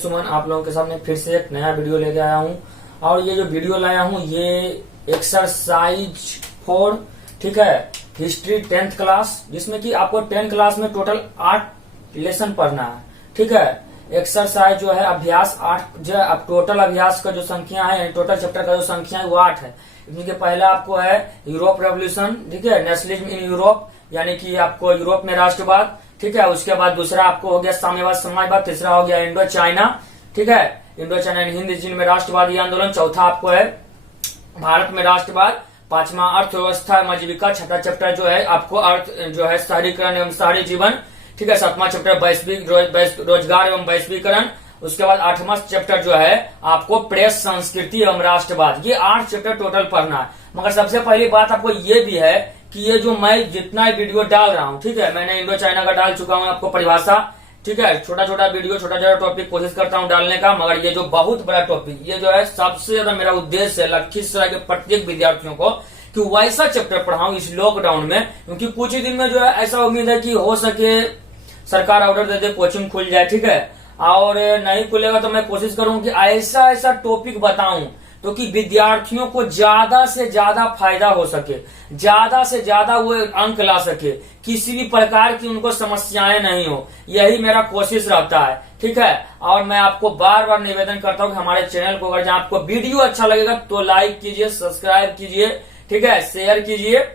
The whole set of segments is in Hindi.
सुमन आप लोगों के सामने फिर से एक नया वीडियो लेके आया हूँ। और ये जो वीडियो लाया हूँ ये एक्सरसाइज 4 ठीक है, हिस्ट्री 10th क्लास, जिसमें कि आपको 10th क्लास में टोटल 8 लेसन पढ़ना है। ठीक है, एक्सरसाइज जो है अभ्यास 8 जो है, अब टोटल अभ्यास का जो संख्या है, टोटल चैप्टर का जो संख्या है वो 8 है। इसमें के पहला आपको है यूरोप रेवोल्यूशन, ठीक है, नेशनलिज्म इन यूरोप, यानी कि आपको यूरोप में राष्ट्रवाद। ठीक है, उसके बाद दूसरा आपको हो गया साम्यवाद समाजवाद, तीसरा हो गया इंडो चाइना, ठीक है, इंडो चाइना हिंद चीन में राष्ट्रवादी आंदोलन, चौथा आपको है भारत में राष्ट्रवाद, पांचवा अर्थव्यवस्था एवं आजीविका, छठा चैप्टर जो है आपको अर्थ जो है शहरीकरण एवं शहरी जीवन, ठीक है, सातवां चैप्टर वैश्विक रोजगार एवं वैश्वीकरण, उसके बाद 8वां चैप्टर जो है आपको प्रेस संस्कृति एवं राष्ट्रवाद। ये 8 चैप्टर टोटल पढ़ना है। मगर सबसे पहली बात आपको ये भी है कि ये जो मैं जितना वीडियो डाल रहा हूँ, ठीक है, मैंने इंडो चाइना का डाल चुका हूँ आपको परिभाषा, ठीक है, छोटा छोटा वीडियो छोटा छोटा टॉपिक कोशिश करता हूँ डालने का, मगर ये जो बहुत बड़ा टॉपिक, ये जो है सबसे ज्यादा मेरा उद्देश्य है लखीसराय के प्रत्येक विद्यार्थियों को कि वैसा चैप्टर पढ़ाऊं इस लॉकडाउन में, क्योंकि कुछ ही दिन में जो है ऐसा उम्मीद है कि हो सके सरकार ऑर्डर दे दे, कोचिंग खुल जाए, ठीक है, और नहीं खुलेगा तो मैं कोशिश करूंगा कि ऐसा ऐसा टॉपिक बताऊं तो कि विद्यार्थियों को ज्यादा से ज्यादा फायदा हो सके, ज्यादा से ज्यादा वो अंक ला सके, किसी भी प्रकार की उनको समस्याएं नहीं हो, यही मेरा कोशिश रहता है। ठीक है, और मैं आपको बार बार निवेदन करता हूं कि हमारे चैनल को अगर जहां आपको वीडियो अच्छा लगेगा तो लाइक कीजिए, सब्सक्राइब कीजिए, ठीक है, शेयर कीजिए,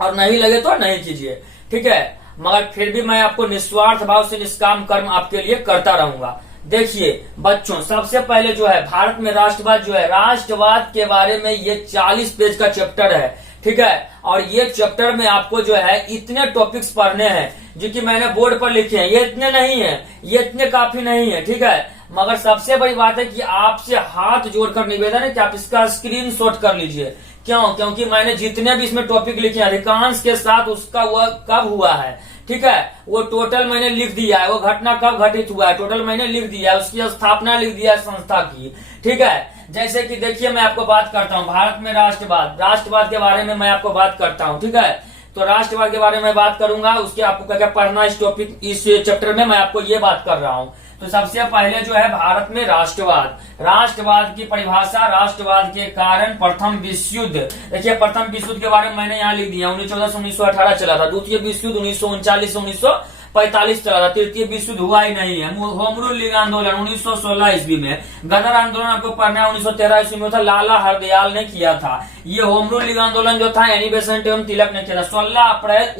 और नहीं लगे तो नहीं कीजिए, ठीक है, मगर फिर भी मैं आपको निस्वार्थ भाव से निष्काम कर्म आपके लिए करता रहूंगा। देखिए बच्चों, सबसे पहले जो है भारत में राष्ट्रवाद जो है, राष्ट्रवाद के बारे में ये 40 पेज का चैप्टर है, ठीक है, और ये चैप्टर में आपको जो है इतने टॉपिक्स पढ़ने हैं जो कि मैंने बोर्ड पर लिखे हैं, ये इतने नहीं है, ये इतने काफी नहीं है, ठीक है, मगर सबसे बड़ी बात है कि आपसे हाथ जोड़कर निवेदन है कि आप इसका स्क्रीनशॉट कर लीजिए। क्यों? क्योंकि मैंने जितने भी इसमें टॉपिक लिखे हैं अधिकांश के साथ उसका वह कब हुआ है, ठीक है, वो टोटल मैंने लिख दिया है, वो घटना कब घटित हुआ है टोटल मैंने लिख दिया है, उसकी स्थापना लिख दिया है संस्था की, ठीक है। जैसे कि देखिए मैं आपको बात करता हूँ भारत में राष्ट्रवाद, राष्ट्रवाद के बारे में मैं आपको बात करता हूँ, ठीक है, तो राष्ट्रवाद के बारे में बात करूंगा, उसके आपको क्या क्या पढ़ना इस टॉपिक इस चैप्टर में मैं आपको ये बात कर रहा हूँ। तो सबसे पहले जो है भारत में राष्ट्रवाद, राष्ट्रवाद की परिभाषा, राष्ट्रवाद के कारण प्रथम विश्व युद्ध। देखिए प्रथम विश्व युद्ध के बारे में मैंने यहाँ लिख दिया, 1914 से 1918 चला था, द्वितीय विश्व युद्ध 1939 से 1945 चला था, तृतीय विश्व युद्ध हुआ ही नहीं है। होम रूल लीग आंदोलन 1916 ईस्वी में, गदर आंदोलन आपको पढ़ना है 1913 ईस्वी में था, लाला हरदयाल ने किया था। ये होम रूल लीग आंदोलन जो था एनी बेसेंट एवं तिलक ने किया था। 16 अप्रैल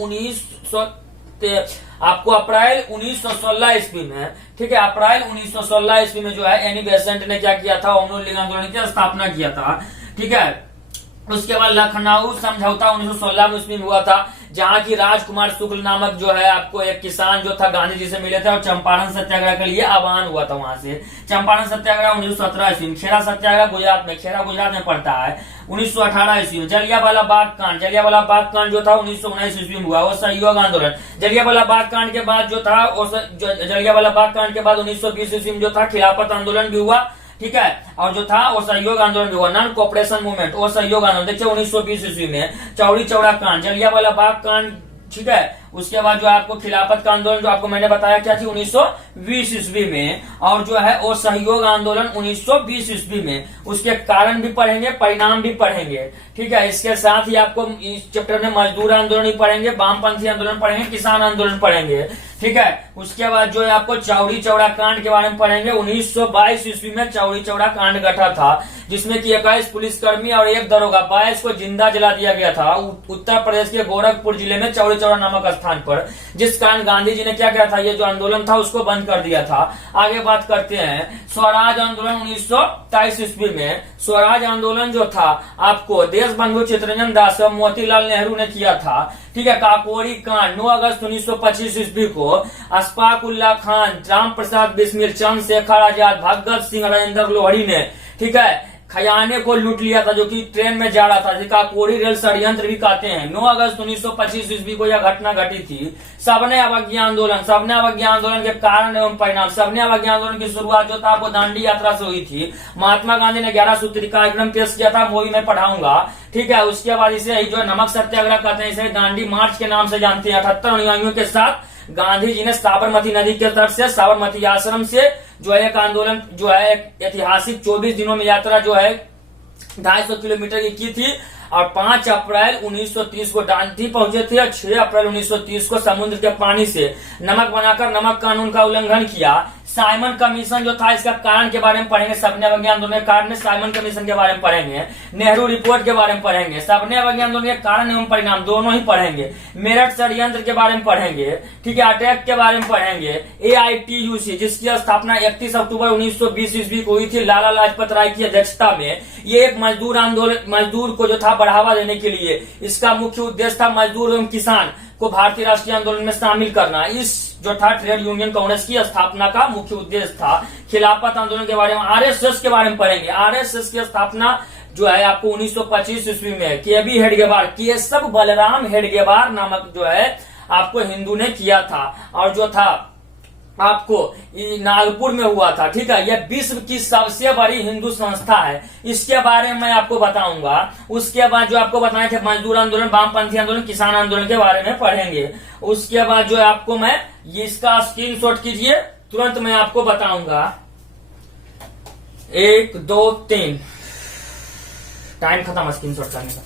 1916 ईस्वी में, ठीक है, अप्रैल 1916 ईस्वी में जो है एनी बेसेंट ने क्या किया था, होम रूल लीग आंदोलन की स्थापना किया था, ठीक है। उसके बाद लखनऊ समझौता 1916 में उसमें हुआ था, जहां की राजकुमार शुक्ल नामक जो है आपको एक किसान जो था गांधी जी से मिले थे और चंपारण सत्याग्रह के लिए आह्वान हुआ था वहां से। चंपारण सत्याग्रह 1917 ईस्वी में, खेड़ा सत्याग्रह गुजरात में, खेड़ा गुजरात में पड़ता है 1918 ईस्वी में। जलियांवाला बाग कांड, जलियांवाला बाग कांड जो था 1919 ईस्वी में हुआ, वो सहयोग आंदोलन। जलियांवाला बाग कांड के बाद जो था, जलियांवाला बाग कांड के बाद 1920 ईस्वी में जो था खिलाफत आंदोलन भी हुआ, ठीक है, और जो था वो सहयोग आंदोलन भी हुआ, नॉन कोऑपरेशन मूवमेंट, वो सहयोग आंदोलन। देखिए 1920 ईस्वी में चौड़ी चौड़ा कांड, जलियांवाला बाग कांड, ठीक है, उसके बाद जो आपको खिलाफत का आंदोलन जो आपको मैंने बताया क्या थी 1920 ईस्वी में, और जो है वो सहयोग आंदोलन 1920 ईस्वी में। उसके कारण भी पढ़ेंगे, परिणाम भी पढ़ेंगे, ठीक है। इसके साथ ही आपको इस चैप्टर में मजदूर आंदोलन भी पढ़ेंगे, वामपंथी आंदोलन पढ़ेंगे, किसान आंदोलन पढ़ेंगे, ठीक है। उसके बाद जो है आपको चौड़ी चौड़ा कांड के बारे में पढ़ेंगे। 1922 ईस्वी में चौड़ी चौड़ा कांड घटा था, जिसमें कि 21 पुलिसकर्मी और 1 दरोगा, 22 को जिंदा जला दिया गया था उत्तर प्रदेश के गोरखपुर जिले में चौड़ी चौड़ा नामक स्थान पर, जिस कारण गांधी जी ने क्या किया था, ये जो आंदोलन था उसको बंद कर दिया था। आगे बात करते हैं स्वराज आंदोलन 1923 ईस्वी में। स्वराज आंदोलन जो था आपको देशबंधु चित्तरंजन दास और मोतीलाल नेहरू ने किया था, ठीक है। काकोरी कांड 9 अगस्त 1925 ईस्वी को अशफाक उल्लाह खान, राम प्रसाद बिस्मिल, चंद्रशेखर आजाद, भगत सिंह, राजेंद्र लोहड़ी ने, ठीक है, खजाने को लूट लिया था, जो कि ट्रेन में जा रहा था, जिसका कोरी रेल षड्यंत्र भी कहते हैं। 9 अगस्त 1925 ईस्वी को यह घटना घटी थी। सबने अवज्ञा आंदोलन, सबने अवज्ञा आंदोलन के कारण एवं परिणाम, सबने अवज्ञा आंदोलन की शुरुआत जो था वो दांडी यात्रा से हुई थी। महात्मा गांधी ने 11 सूत्री कार्यक्रम पेश किया था, वो भी मैं पढ़ाऊंगा, ठीक है। उसके बाद इसे जो नमक सत्याग्रह कहते हैं, इसे दांडी मार्च के नाम से जानते हैं। 78 अनुयायियों के साथ गांधी जी ने साबरमती नदी के तट से साबरमती आश्रम से जो है एक आंदोलन जो है एक ऐतिहासिक 24 दिनों में यात्रा जो है 250 किलोमीटर की थी और 5 अप्रैल 1930 को डांडी पहुंचे थे और 6 अप्रैल 1930 को समुद्र के पानी से नमक बनाकर नमक कानून का उल्लंघन किया। साइमन कमीशन जो था इसका कारण के बारे में पढ़ेंगे, सबने अवज्ञा आंदोलन के कारण में साइमन कमीशन के बारे में पढ़ेंगे, नेहरू रिपोर्ट के बारे में पढ़ेंगे, सबने अवज्ञा आंदोलन के कारण एवं परिणाम दोनों ही पढ़ेंगे, मेरठ षड्यंत्र के बारे में पढ़ेंगे, ठीक है, अटैक के बारे में पढ़ेंगे, AITUC जिसकी स्थापना 31 अक्टूबर 1920 ईस्वी को हुई थी लाला लाजपत राय की अध्यक्षता में। ये एक मजदूर आंदोलन, मजदूर को जो था बढ़ावा देने के लिए इसका मुख्य उद्देश्य था मजदूर एवं किसान को भारतीय राष्ट्रीय आंदोलन में शामिल करना। इस जो था ट्रेड यूनियन कांग्रेस की स्थापना का मुख्य उद्देश्य था। खिलाफत आंदोलन के बारे में, RSS के बारे में पढ़ेंगे। RSS की स्थापना जो है आपको 1925 ईस्वी में केबी हेडगेवार, केशव बलराम हेडगेवार नामक जो है आपको हिंदू ने किया था और जो था आपको नागपुर में हुआ था, ठीक है। यह विश्व की सबसे बड़ी हिंदू संस्था है, इसके बारे में मैं आपको बताऊंगा। उसके बाद जो आपको बताए थे मजदूर आंदोलन, वामपंथी आंदोलन, किसान आंदोलन के बारे में पढ़ेंगे। उसके बाद जो है आपको मैं इसका स्क्रीनशॉट कीजिए, तुरंत मैं आपको बताऊंगा। 1 2 3 टाइम खत्म स्क्रीनशॉट करने का।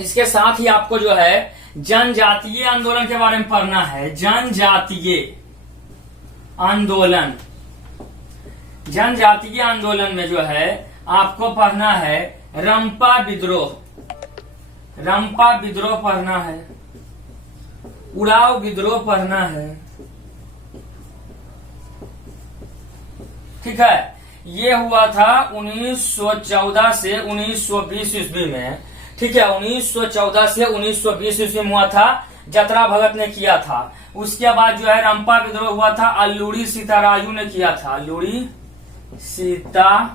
इसके साथ ही आपको जो है जनजातीय आंदोलन के बारे में पढ़ना है। जनजातीय आंदोलन, जनजातीय आंदोलन में जो है आपको पढ़ना है रंपा विद्रोह, रंपा विद्रोह पढ़ना है, उड़ाव विद्रोह पढ़ना है, ठीक है। ये हुआ था 1914 से 1920 ईस्वी में, ठीक है। 1914 से 1920 ईस्वी में हुआ था, जतरा भगत ने किया था। उसके बाद जो है रंपा विद्रोह हुआ था, अल्लूरी सीताराजू ने किया था। अल्लूरी सीताराजू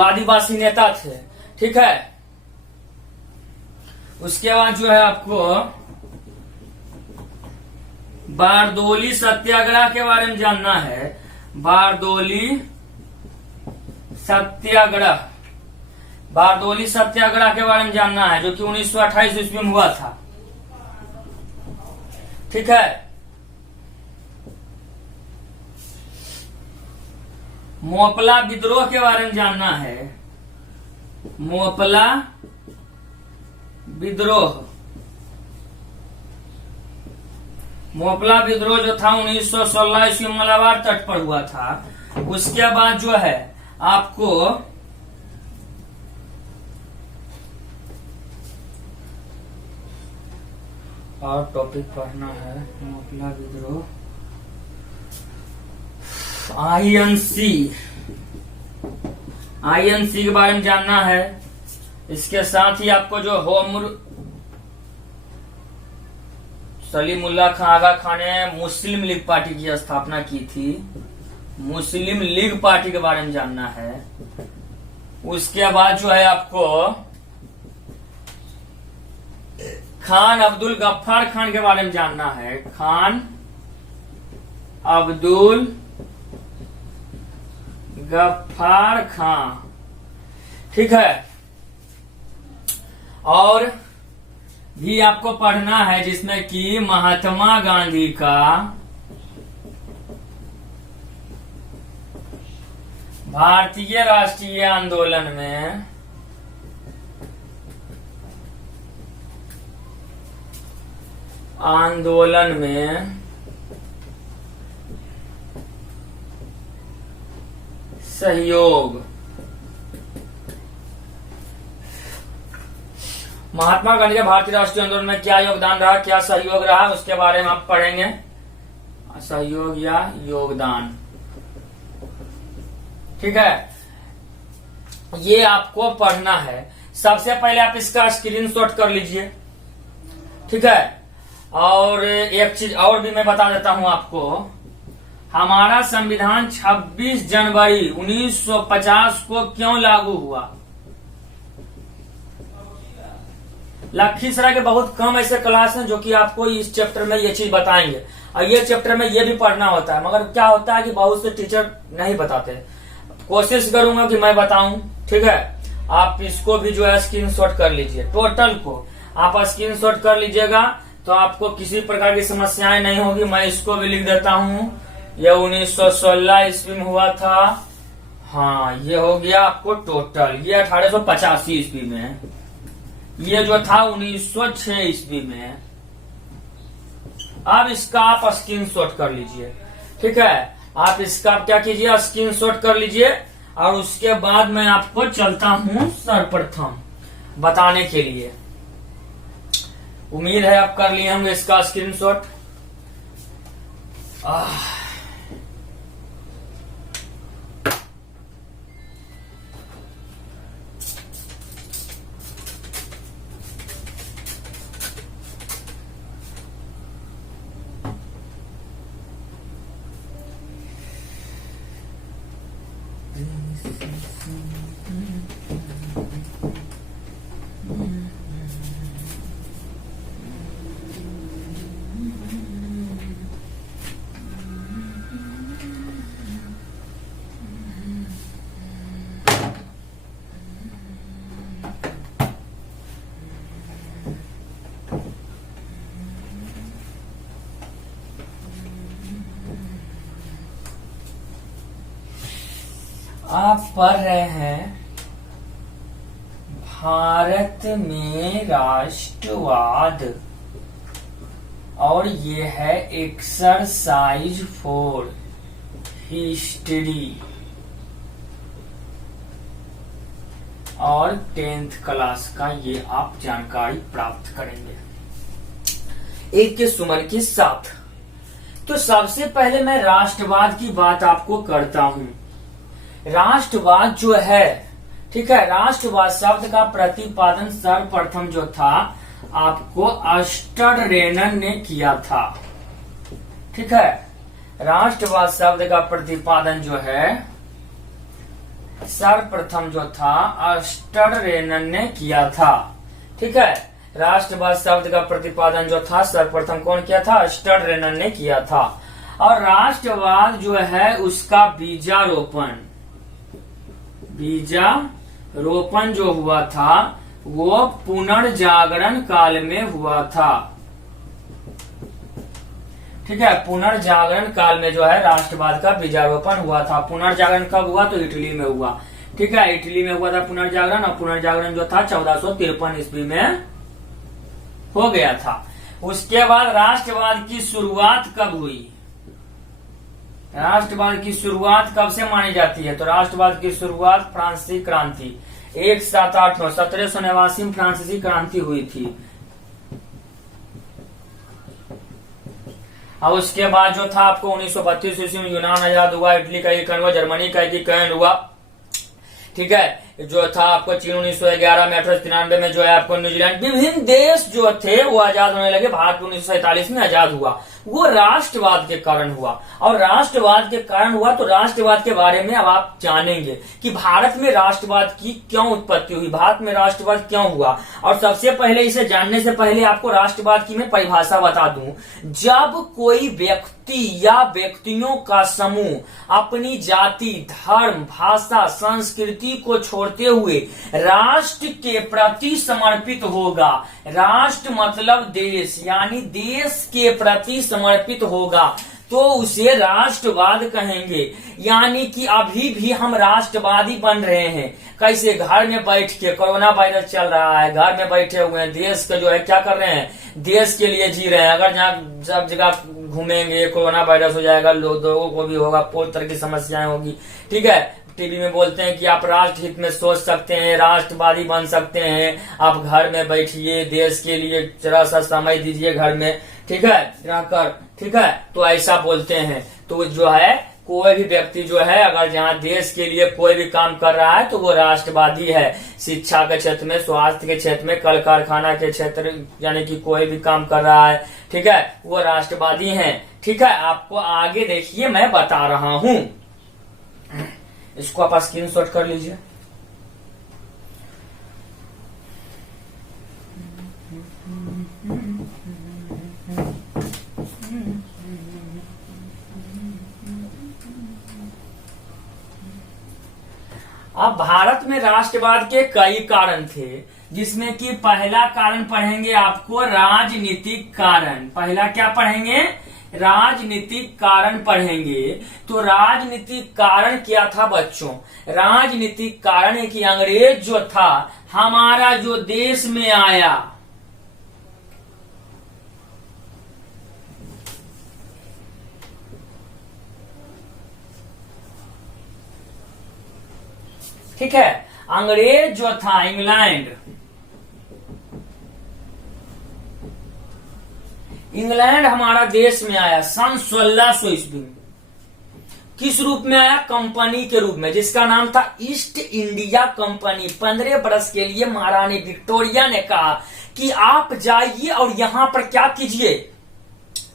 आदिवासी नेता थे, ठीक है। उसके बाद जो है आपको बारदोली सत्याग्रह के बारे में जानना है। बारदोली सत्याग्रह, बारदोली सत्याग्रह के बारे में जानना है जो कि 1928 ईस्वी में हुआ था, ठीक है। मोपला विद्रोह के बारे में जानना है। मोपला विद्रोह, मोपला विद्रोह जो था 1916 ईस्वी में मलाबार तट पर हुआ था। उसके बाद जो है आपको और टॉपिक पढ़ना है मोपला विद्रोह, आईएनसी के बारे में जानना है। इसके साथ ही आपको जो सलीमुल्लाह खान आगा खान ने मुस्लिम लीग पार्टी की स्थापना की थी, मुस्लिम लीग पार्टी के बारे में जानना है। उसके बाद जो है आपको खान अब्दुल गफ्फार खान के बारे में जानना है। खान अब्दुल गफ्फार खान, ठीक है। और भी आपको पढ़ना है जिसमें कि महात्मा गांधी का भारतीय राष्ट्रीय आंदोलन में सहयोग, महात्मा गांधी के भारतीय राष्ट्रीय आंदोलन में क्या योगदान रहा, क्या सहयोग रहा, उसके बारे में आप पढ़ेंगे। सहयोग या योगदान, ठीक है, ये आपको पढ़ना है। सबसे पहले आप इसका स्क्रीनशॉट कर लीजिए, ठीक है। और एक चीज और भी मैं बता देता हूं आपको, हमारा संविधान 26 जनवरी 1950 को क्यों लागू हुआ। लखीसराय के बहुत कम ऐसे क्लास हैं जो कि आपको इस चैप्टर में ये चीज बताएंगे, और ये चैप्टर में ये भी पढ़ना होता है, मगर क्या होता है कि बहुत से टीचर नहीं बताते। कोशिश करूंगा कि मैं बताऊं, ठीक है। आप इसको भी जो है स्क्रीनशॉट कर लीजिए, टोटल को आप स्क्रीनशॉट कर लीजिएगा, तो आपको किसी प्रकार की समस्याएं नहीं होगी। मैं इसको भी लिख देता हूं, यह 1916 ईस्वी में हुआ था। हाँ, ये हो गया आपको टोटल। ये 1885 ईस्वी में है, ये जो था 1906 ईस्वी में है। अब इसका आप स्क्रीनशॉट कर लीजिए, ठीक है। आप इसका क्या कीजिए, स्क्रीनशॉट कर लीजिए, और उसके बाद मैं आपको चलता हूं सर्वप्रथम बताने के लिए। उम्मीद है आप कर लिए होंगे इसका स्क्रीनशॉट। आप पढ़ रहे हैं भारत में राष्ट्रवाद, और ये है एक्सरसाइज फॉर हिस्ट्री और 10th क्लास का ये आप जानकारी प्राप्त करेंगे एक के सुमन के साथ। तो सबसे पहले मैं राष्ट्रवाद की बात आपको करता हूं। राष्ट्रवाद जो है, ठीक है, राष्ट्रवाद शब्द का प्रतिपादन सर्वप्रथम जो था आपको स्टडरेनन ने किया था, ठीक है। राष्ट्रवाद शब्द का प्रतिपादन जो है सर्वप्रथम जो था स्टडरेनन ने किया था, ठीक है। राष्ट्रवाद शब्द का प्रतिपादन जो था सर्वप्रथम कौन किया था, स्टडरेनन ने किया था। और राष्ट्रवाद जो है उसका बीजारोपण जो हुआ था वो पुनर्जागरण काल में हुआ था, ठीक है। पुनर्जागरण काल में जो है राष्ट्रवाद का बीजारोपण हुआ था। पुनर्जागरण कब हुआ, तो इटली में हुआ, ठीक है। इटली में हुआ था पुनर्जागरण, और पुनर्जागरण जो था 1453 ईस्वी में हो गया था। उसके बाद राष्ट्रवाद की शुरुआत कब हुई, राष्ट्रवाद की शुरुआत कब से मानी जाती है, तो राष्ट्रवाद की शुरुआत फ्रांसीसी क्रांति 1789 1789 में फ्रांसीसी क्रांति हुई थी। और उसके बाद जो था आपको 1932 ईस्वी में यूनान आजाद हुआ, इटली का एकीकरण हुआ, जर्मनी का एकीकरण हुआ, ठीक है। जो था आपको चीन 1911 में, 1893 में जो है आपको न्यूजीलैंड, विभिन्न देश जो थे वो आजाद होने लगे। भारत 1947 में आजाद हुआ, वो राष्ट्रवाद के कारण हुआ। और राष्ट्रवाद के कारण हुआ तो राष्ट्रवाद के बारे में अब आप जानेंगे कि भारत में राष्ट्रवाद की क्यों उत्पत्ति हुई, भारत में राष्ट्रवाद क्यों हुआ। और सबसे पहले इसे जानने से पहले आपको राष्ट्रवाद की मैं परिभाषा बता दूं। जब कोई व्यक्ति या व्यक्तियों का समूह अपनी जाति, धर्म, भाषा, संस्कृति को छोड़ते हुए राष्ट्र के प्रति समर्पित होगा, राष्ट्र मतलब देश, यानी देश के प्रति समर्पित होगा, तो उसे राष्ट्रवाद कहेंगे। यानी कि अभी भी हम राष्ट्रवादी बन रहे हैं। कैसे? घर में बैठ के, कोरोना वायरस चल रहा है, घर में बैठे हुए हैं, देश का जो है क्या कर रहे हैं, देश के लिए जी रहे हैं। अगर जहाँ सब जगह घूमेंगे कोरोना वायरस हो जाएगा, लोगों को भी होगा, बहुत तरह की समस्याएं होगी। ठीक है, टीवी में बोलते हैं कि आप राष्ट्र हित में सोच सकते हैं, राष्ट्रवादी बन सकते हैं, आप घर में बैठिए, देश के लिए जरा सा समय दीजिए घर में, ठीक है, रहकर, ठीक है, तो ऐसा बोलते हैं। तो जो है कोई भी व्यक्ति जो है अगर जहाँ देश के लिए कोई भी काम कर रहा है तो वो राष्ट्रवादी है। शिक्षा के क्षेत्र में, स्वास्थ्य के क्षेत्र में, कल कारखाना के क्षेत्र, यानी कि कोई भी काम कर रहा है, ठीक है, वो राष्ट्रवादी है। ठीक है, आपको आगे देखिए मैं बता रहा हूं, इसको आप स्क्रीनशॉट कर लीजिए। अब भारत में राष्ट्रवाद के कई कारण थे, जिसमें कि पहला कारण पढ़ेंगे आपको राजनीतिक कारण। पहला क्या पढ़ेंगे? राजनीतिक कारण पढ़ेंगे। तो राजनीतिक कारण क्या था बच्चों? राजनीतिक कारण है कि अंग्रेज जो था हमारा जो देश में आया, ठीक है, अंग्रेज जो था इंग्लैंड हमारा देश में आया सन 1600 ईस्वी में। किस रूप में आया? कंपनी के रूप में, जिसका नाम था ईस्ट इंडिया कंपनी। 15 बरस के लिए महारानी विक्टोरिया ने कहा कि आप जाइए और यहां पर क्या कीजिए,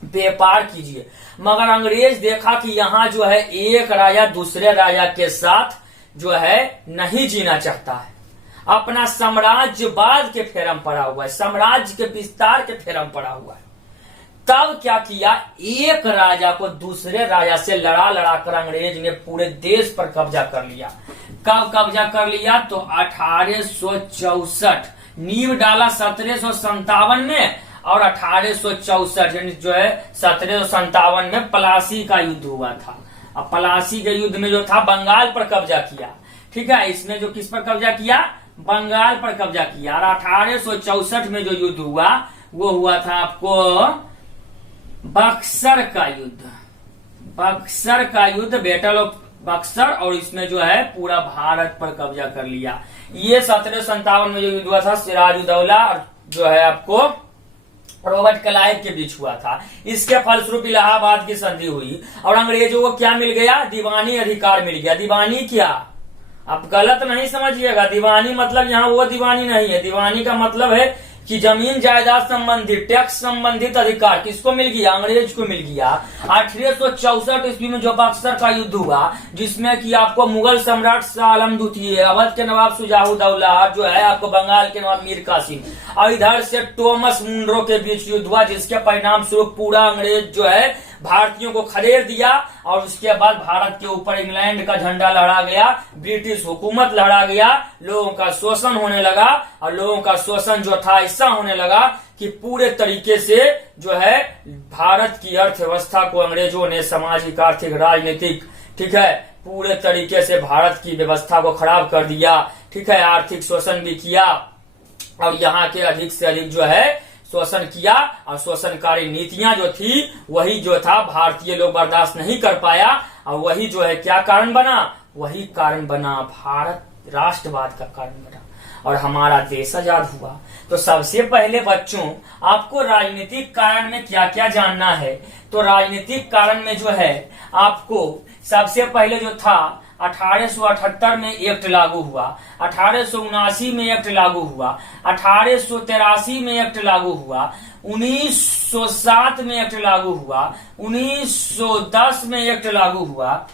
व्यापार कीजिए। मगर अंग्रेज देखा कि यहां जो है एक राजा दूसरे राजा के साथ जो है नहीं जीना चाहता है, अपना साम्राज्यवाद के फेरम पड़ा हुआ है, साम्राज्य के विस्तार के फेरम पड़ा हुआ है। तब क्या किया, एक राजा को दूसरे राजा से लड़ा कर अंग्रेज ने पूरे देश पर कब्जा कर लिया। कब कब्जा कर लिया? तो 1864 नींव डाला 1757 में, और 1864 यानी जो है 1757 में प्लासी का युद्ध हुआ था। अब प्लासी के युद्ध में जो था बंगाल पर कब्जा किया। ठीक है, इसने जो किस पर कब्जा किया? बंगाल पर कब्जा किया। और 1864 में जो युद्ध हुआ वो हुआ था आपको बक्सर का युद्ध। बक्सर का युद्ध, बैटल ऑफ बक्सर, और इसमें जो है पूरा भारत पर कब्जा कर लिया। ये 1757 में जो युद्ध हुआ था सिराजुद्दौला और जो है आपको रॉबर्ट क्लाइव के बीच हुआ था। इसके फलस्वरूप इलाहाबाद की संधि हुई और अंग्रेजों को क्या मिल गया? दीवानी अधिकार मिल गया। दीवानी क्या, आप गलत नहीं समझिएगा, दीवानी मतलब यहाँ वो दीवानी नहीं है। दीवानी का मतलब है कि जमीन जायदाद संबंधित, टैक्स संबंधित अधिकार किसको मिल गया? अंग्रेज को मिल गया। 1864 ईस्वी में जो बक्सर का युद्ध हुआ, जिसमें कि आपको मुगल सम्राट शाह आलम द्वितीय, अवध के नवाब शुजाउद्दौला, जो है आपको बंगाल के नवाब मीर कासिम, और इधर से टॉमस मुनरो के बीच युद्ध हुआ, जिसके परिणाम स्वरूप पूरा अंग्रेज जो है भारतीयों को खदेड़ दिया। और उसके बाद भारत के ऊपर इंग्लैंड का झंडा लहरा गया, ब्रिटिश हुकूमत लहरा गया, लोगों का शोषण होने लगा। और लोगों का शोषण जो था ऐसा होने लगा कि पूरे तरीके से जो है भारत की अर्थव्यवस्था को अंग्रेजों ने सामाजिक, आर्थिक, राजनीतिक, ठीक है, पूरे तरीके से भारत की व्यवस्था को खराब कर दिया। ठीक है, आर्थिक शोषण भी किया और यहाँ के अधिक से अधिक जो है शोषण किया। और शोषणकारी नीतियां जो थी वही जो था भारतीय लोग बर्दाश्त नहीं कर पाया, और वही जो है क्या कारण बना? वही कारण बना, भारत राष्ट्रवाद का कारण बना और हमारा देश आजाद हुआ। तो सबसे पहले बच्चों आपको राजनीतिक कारण में क्या क्या जानना है। तो राजनीतिक कारण में जो है आपको सबसे पहले जो था 1878 में एक्ट लागू हुआ, 1879 में एक्ट लागू हुआ, 1883 में एक्ट लागू हुआ, 1907 में एक्ट लागू हुआ, 1910 में एक्ट लागू हुआ।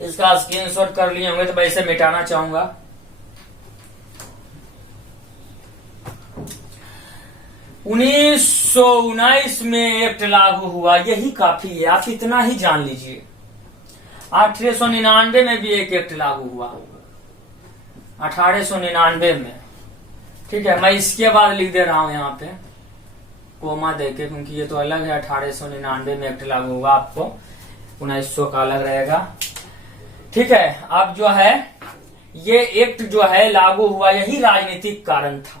इसका स्क्रीनशॉट कर लिए होंगे तो मैं इसे मिटाना चाहूंगा। 1919 में एक्ट लागू हुआ, यही काफी है, आप इतना ही जान लीजिए। 1899 में भी एक एक्ट लागू हुआ, 1899 में। ठीक है, मैं इसके बाद लिख दे रहा हूं यहाँ पे कोमा देके, क्योंकि ये तो अलग है। 1899 में एक्ट लागू हुआ, आपको 1900 का अलग रहेगा। ठीक है, अब जो है ये एक्ट जो है लागू हुआ, यही राजनीतिक कारण था।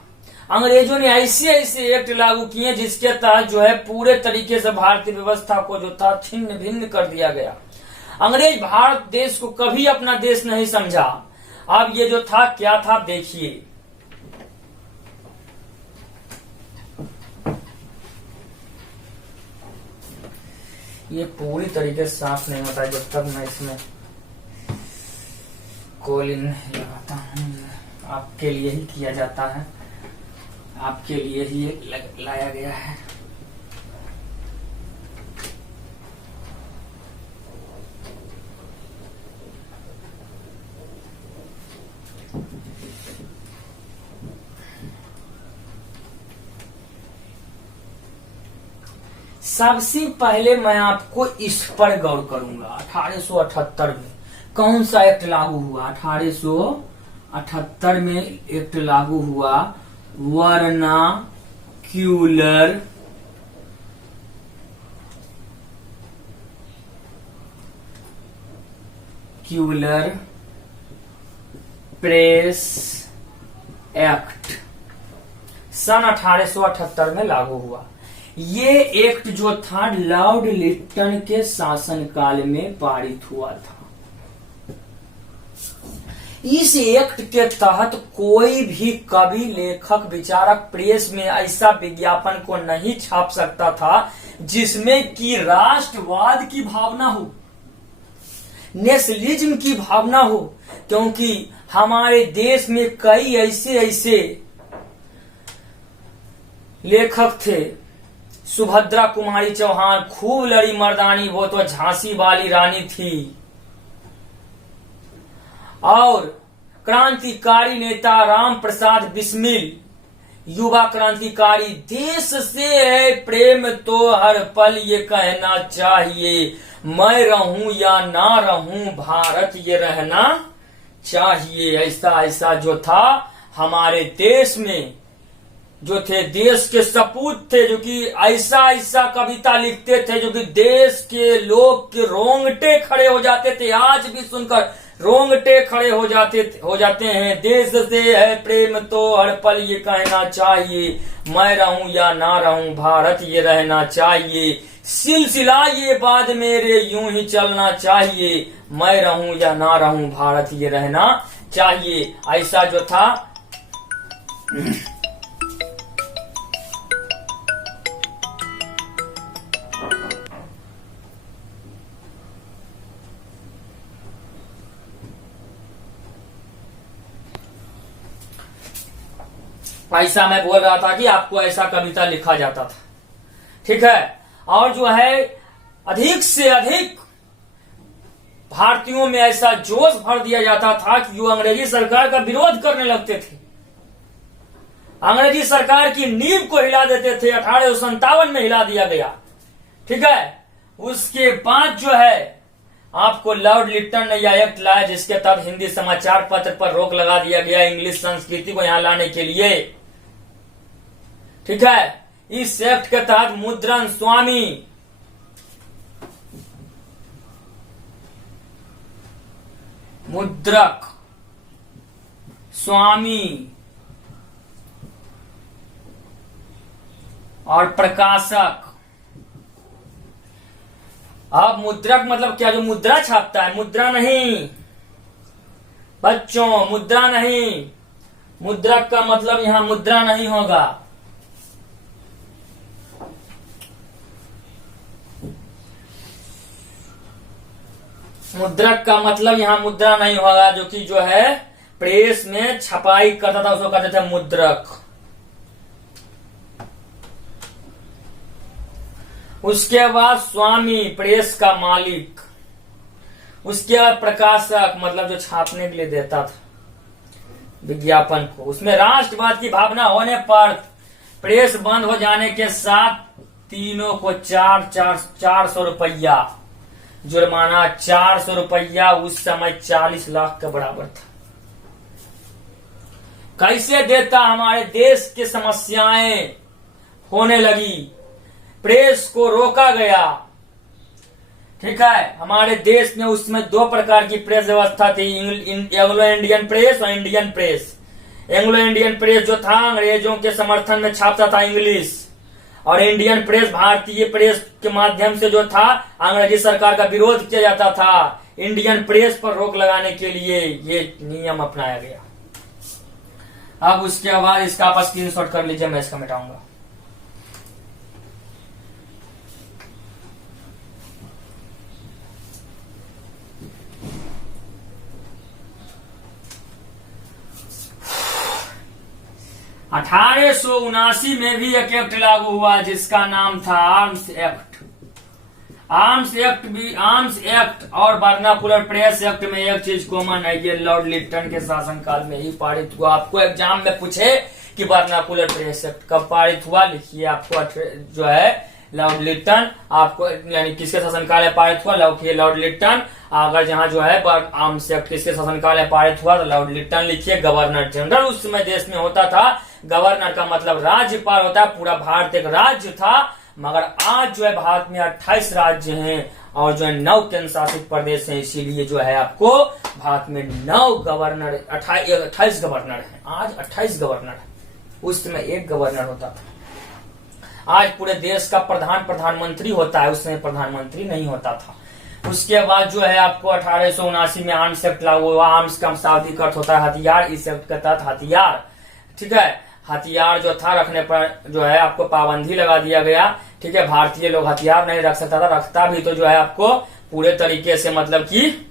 अंग्रेजों ने ऐसे ऐसे एक्ट लागू किए जिसके तहत जो है पूरे तरीके से भारतीय व्यवस्था को जो था छिन्न भिन्न कर दिया गया। अंग्रेज भारत देश को कभी अपना देश नहीं समझा। अब ये जो था क्या था देखिए, ये पूरी तरीके से साफ नहीं होता जब तक मैं इसमें कोलिन लगाता हूँ। आपके लिए ही किया जाता है, आपके लिए ही लाया गया है। सबसे पहले मैं आपको इस पर गौर करूंगा। 1878 में कौन सा एक्ट लागू हुआ? 1878 में एक्ट लागू हुआ वर्नाक्यूलर प्रेस एक्ट सन 1878 में लागू हुआ। ये एक्ट जो था लॉर्ड लिटन के शासनकाल में पारित हुआ था। इस एक्ट के तहत कोई भी कवि, लेखक, विचारक प्रेस में ऐसा विज्ञापन को नहीं छाप सकता था जिसमें कि राष्ट्रवाद की भावना हो, नेशनलिज्म की भावना हो, क्योंकि हमारे देश में कई ऐसे ऐसे लेखक थे। सुभद्रा कुमारी चौहान खूब लड़ी मर्दानी, वो तो झांसी वाली रानी थी। और क्रांतिकारी नेता राम प्रसाद बिस्मिल, युवा क्रांतिकारी, देश से है प्रेम तो हर पल ये कहना चाहिए, मैं रहूं या ना रहूं भारत ये रहना चाहिए। ऐसा ऐसा जो था हमारे देश में जो थे, देश के सपूत थे, जो कि ऐसा ऐसा कविता लिखते थे जो कि देश के लोग के रोंगटे खड़े हो जाते थे। आज भी सुनकर रोंगटे खड़े हो जाते हैं। देश से है प्रेम तो हर पल ये कहना चाहिए, मैं रहूं या ना रहूं भारत ये रहना चाहिए, सिलसिला ये बाद मेरे यूं ही चलना चाहिए, मैं रहूं या ना रहूं भारत ये रहना चाहिए। ऐसा जो था ऐसा मैं बोल रहा था कि आपको ऐसा कविता लिखा जाता था। ठीक है, और जो है अधिक से अधिक भारतीयों में ऐसा जोश भर दिया जाता था कि वो अंग्रेजी सरकार का विरोध करने लगते थे, अंग्रेजी सरकार की नींव को हिला देते थे। 1857 में हिला दिया गया। ठीक है, उसके बाद जो है आपको लॉर्ड लिटन ने यह एक्ट लाया जिसके तहत हिंदी समाचार पत्र पर रोक लगा दिया गया इंग्लिश संस्कृति को यहां लाने के लिए। ठीक है, इस एक्ट के तहत मुद्रण स्वामी, मुद्रक, स्वामी और प्रकाशक। अब मुद्रक मतलब क्या? जो मुद्रा छापता है, मुद्रा नहीं बच्चों, मुद्रा नहीं। मुद्रक का मतलब यहां मुद्रा नहीं होगा। मुद्रक का मतलब यहां मुद्रा नहीं होगा, जो कि जो है प्रेस में छपाई करता था उसको कहते थे मुद्रक। उसके बाद स्वामी, प्रेस का मालिक। उसके बाद प्रकाशक, मतलब जो छापने के लिए देता था विज्ञापन को। उसमें राष्ट्रवाद की भावना होने पर प्रेस बंद हो जाने के साथ तीनों को 400 रुपया जुर्माना। 400 रुपया उस समय 40 लाख के बराबर था। कैसे देता? हमारे देश की समस्याएं होने लगी, प्रेस को रोका गया। ठीक है, हमारे देश में उसमें दो प्रकार की प्रेस व्यवस्था थी, एंग्लो इंडियन प्रेस और Indian press. Anglo Indian press जो था अंग्रेजों के समर्थन में छापता था इंग्लिश, और इंडियन प्रेस भारतीय प्रेस के माध्यम से जो था अंग्रेजी सरकार का विरोध किया जाता था। इंडियन प्रेस पर रोक लगाने के लिए ये नियम अपनाया गया। अब उसके बाद इसका आप स्क्रीनशॉट कर लीजिए, मैं इसका मिटाऊंगा। (1879) में भी एक एक्ट लागू हुआ जिसका नाम था आर्म्स एक्ट। आर्म्स एक्ट और वर्नाकुलर प्रेस एक्ट में एक चीज कॉमन है, ये लॉर्ड लिटन के शासनकाल में ही पारित हुआ। आपको एग्जाम में पूछे कि वर्नाकुलर प्रेस एक्ट कब पारित हुआ, लिखिए आपको जो है लॉर्ड लिटन, आपको यानी किसके शासनकाल में पारित हुआ, लॉर्ड लिटन। अगर जहां जो है आर्म्स एक्ट किसके शासनकाल में पारित हुआ तो लॉर्ड लिटन लिखिए। गवर्नर जनरल उस समय देश में होता था। गवर्नर का मतलब राज्यपाल होता है, पूरा भारत एक राज्य था, मगर आज जो है भारत में 28 राज्य हैं और जो है 9 केंद्र शासित प्रदेश हैं, इसीलिए जो है आपको भारत में 9 गवर्नर 28 गवर्नर हैं। आज 28 गवर्नर है, उस समय एक गवर्नर होता था। आज पूरे देश का प्रधानमंत्री होता है, उस समय प्रधानमंत्री नहीं होता था। उसके बाद जो है आपको 1879 में आर्म्स एक्ट लागू हुआ। आर्म्स का शाब्दिक अर्थ होता है हथियार, इस एक्ट के तहत हथियार, ठीक है, हथियार जो था रखने पर जो है आपको पाबंदी लगा दिया गया। ठीक है, भारतीय लोग हथियार नहीं रख सकता था, रखता भी तो जो है आपको पूरे तरीके से मतलब कि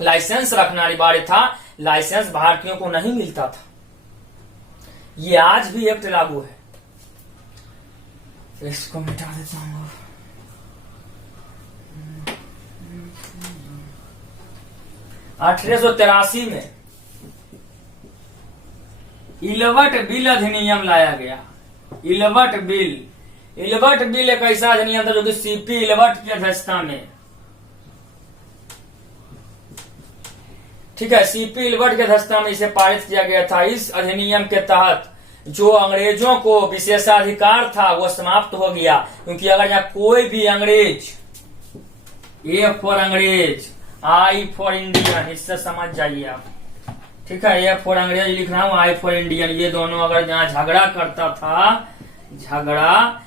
लाइसेंस रखना अनिवार्य था। लाइसेंस भारतीयों को नहीं मिलता था। ये आज भी एक्ट लागू है। इसको मिटा देता हूं। 1883 में इलवट बिल अधिनियम लाया गया। इलवट बिल एक ऐसा अधिनियम था जो कि सीपी इलवट की अध्यक्षता में, ठीक है, सीपी इलवट की अध्यक्षता में इसे पारित किया गया था। इस अधिनियम के तहत जो अंग्रेजों को विशेषाधिकार था वो समाप्त हो गया, क्योंकि अगर यहाँ कोई भी अंग्रेज, ए फॉर अंग्रेज, आई फॉर इंडियन, इससे समझ जाइए आप, ठीक है, ए फॉर अंग्रेज लिख रहा हूं, आई फॉर इंडियन, ये दोनों अगर जहां झगड़ा करता था,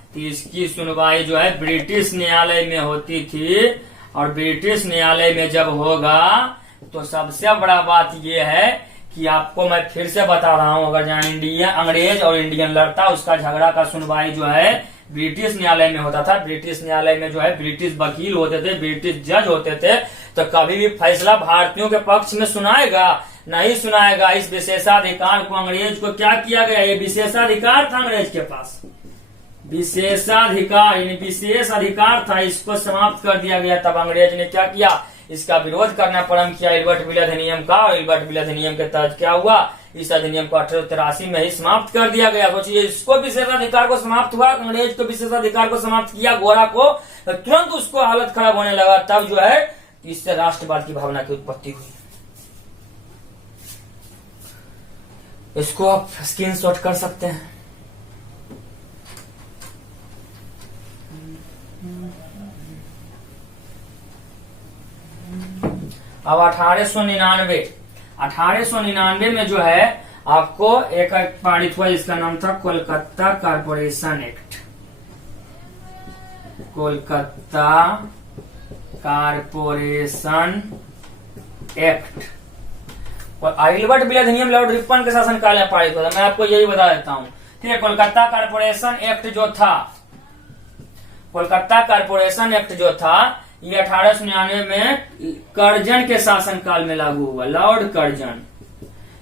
तो इसकी सुनवाई जो है ब्रिटिश न्यायालय में होती थी। और ब्रिटिश न्यायालय में जब होगा तो सबसे बड़ा बात यह है कि आपको मैं फिर से बता रहा हूं, अगर जहां अंग्रेज और इंडियन लड़ता, उसका झगड़ा का सुनवाई जो है ब्रिटिश न्यायालय में होता था। ब्रिटिश न्यायालय में जो है ब्रिटिश वकील होते थे, ब्रिटिश जज होते थे, तो कभी भी फैसला भारतीयों के पक्ष में सुनाएगा नहीं सुनाएगा। इस विशेषाधिकार को अंग्रेज को क्या किया गया, ये विशेषाधिकार था अंग्रेज के पास, विशेषाधिकार यानी विशेष अधिकार था, इसको समाप्त कर दिया गया। तब अंग्रेज ने क्या किया, इसका विरोध करना प्रारंभ किया इलबर्ट बिल अधिनियम का। और इलबर्ट बिल अधिनियम के तहत क्या हुआ, इस अधिनियम को 1883 में ही समाप्त कर दिया गया। सोचिए, इसको विशेषाधिकार को समाप्त हुआ, अंग्रेज को विशेषाधिकार को समाप्त किया, गोरा को, तो तुरंत उसको हालत खराब होने लगा। तब जो है इससे राष्ट्रवाद की भावना की उत्पत्ति हुई। इसको आप स्क्रीनशॉट कर सकते हैं। अब 1899 में जो है आपको एक पारित हुआ जिसका नाम था Kolkata corporation act. Kolkata corporation act और इलबर्ट बिल अधिनियम लॉर्ड रिपन के शासनकाल में पारित हुआ था। मैं आपको यही बता देता हूं, ठीक है। कोलकाता कारपोरेशन एक्ट जो था, कोलकाता कारपोरेशन एक्ट जो था, ये 1899 में कर्जन के शासनकाल में लागू हुआ। लॉर्ड कर्जन,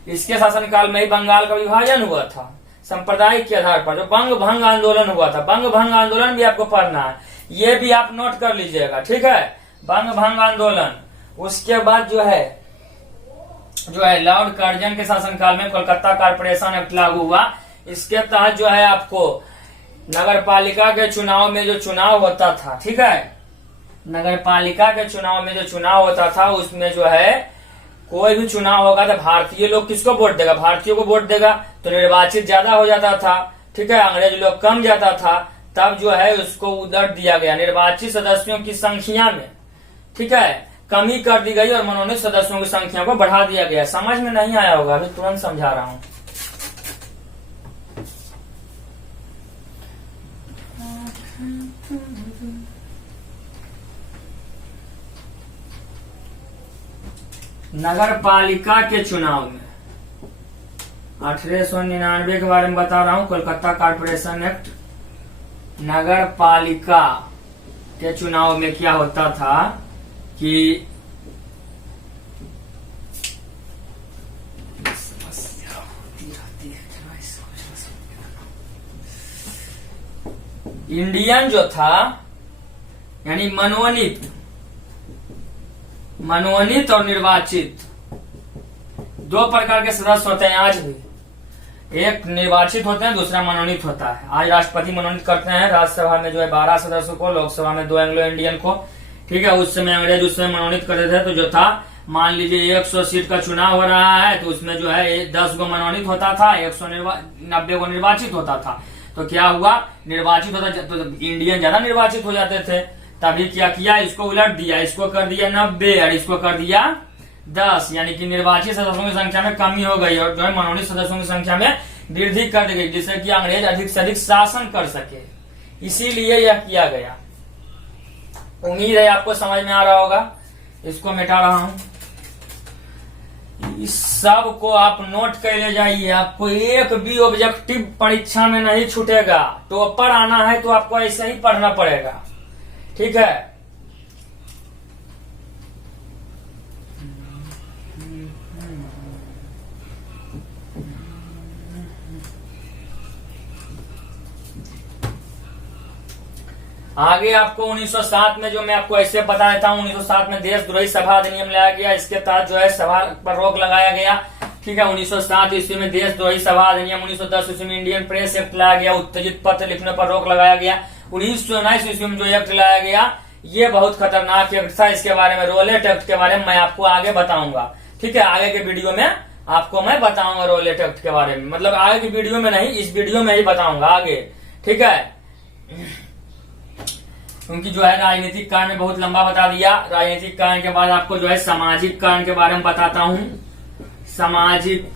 इसके शासनकाल में ही बंगाल का विभाजन हुआ था सांप्रदायिक के आधार पर। जो बंग भंग आंदोलन हुआ था, बंग भंग आंदोलन भी आपको पढ़ना है, ये भी आप नोट कर लीजिएगा, ठीक है। बंग भंग आंदोलन, उसके बाद जो है लॉर्ड कर्जन के शासनकाल में कोलकाता कारपोरेशन एक्ट लागू हुआ। इसके तहत जो है आपको नगर पालिका के चुनाव में जो चुनाव होता था, ठीक है, नगर पालिका के चुनाव में जो चुनाव होता था, उसमें जो है कोई भी चुनाव होगा तो भारतीय लोग किसको वोट देगा, भारतीयों को वोट देगा, तो निर्वाचित ज्यादा हो जाता था। ठीक है, अंग्रेज लोग कम जाता था, तब जो है उसको उलट दिया गया, निर्वाचित सदस्यों की संख्या में, ठीक है, कमी कर दी गई और मनोनीत सदस्यों की संख्या को बढ़ा दिया गया। समझ में नहीं आया होगा, अभी तुरंत समझा रहा हूं। नगर पालिका के चुनाव में 1899 के बारे में बता रहा हूं, कोलकाता कॉर्पोरेशन एक्ट। नगर पालिका के चुनाव में क्या होता था कि इंडियन जो था, यानी मनोनीत और निर्वाचित दो प्रकार के सदस्य होते हैं आज भी। एक निर्वाचित होते हैं, दूसरा मनोनीत होता है। आज राष्ट्रपति मनोनीत करते हैं, राज्यसभा में जो है 12 सदस्यों को, लोकसभा में 2 एंग्लो इंडियन को, ठीक है। उस समय अंग्रेज उस समय मनोनीत करते थे, तो जो था मान लीजिए 100 सीट का चुनाव हो रहा है, तो उसमें जो है 10 गो मनोनीत होता था, 190 गो निर्वाचित होता था। तो क्या हुआ, निर्वाचित होता तो इंडियन ज्यादा निर्वाचित हो जाते थे, तभी क्या किया, इसको उलट दिया, इसको कर दिया 90 और इसको कर दिया 10, यानी कि निर्वाचित सदस्यों की संख्या में कमी हो गई और जो है मनोनीत सदस्यों की संख्या में वृद्धि कर दी गई, जिससे कि अंग्रेज अधिक से अधिक शासन कर सके, इसीलिए यह किया गया। उम्मीद है आपको समझ में आ रहा होगा। इसको मिटा रहा हूं, इस सब को आप नोट कर ले जाइए, आपको एक भी ऑब्जेक्टिव परीक्षा में नहीं छूटेगा। टॉपर आना है तो आपको ऐसे ही पढ़ना पड़ेगा, ठीक है। आगे आपको 1907 में जो मैं आपको ऐसे बता देता हूँ, 1907 में देशद्रोही सभा अधिनियम लाया गया। इसके तहत जो है सभा पर रोक लगाया गया, ठीक है। 1907 ईस्वी में देशद्रोही सभा अधिनियम, 1910 ईस्वी में इंडियन प्रेस एक्ट लाया गया, उत्तेजित पत्र लिखने पर रोक लगाया गया। 1919 ईस्वी में जो एक्ट लाया गया, ये बहुत खतरनाक एक्ट था। इसके बारे में, रोलेट एक्ट के बारे में मैं आपको आगे बताऊंगा, ठीक है। आगे के वीडियो में आपको मैं बताऊंगा रोलेट एक्ट के बारे में, मतलब आगे की वीडियो में नहीं, इस वीडियो में ही बताऊंगा आगे, ठीक है। क्योंकि जो है राजनीतिक कारण में बहुत लंबा बता दिया। राजनीतिक कारण के बाद आपको जो है सामाजिक कारण के बारे में बताता हूँ। सामाजिक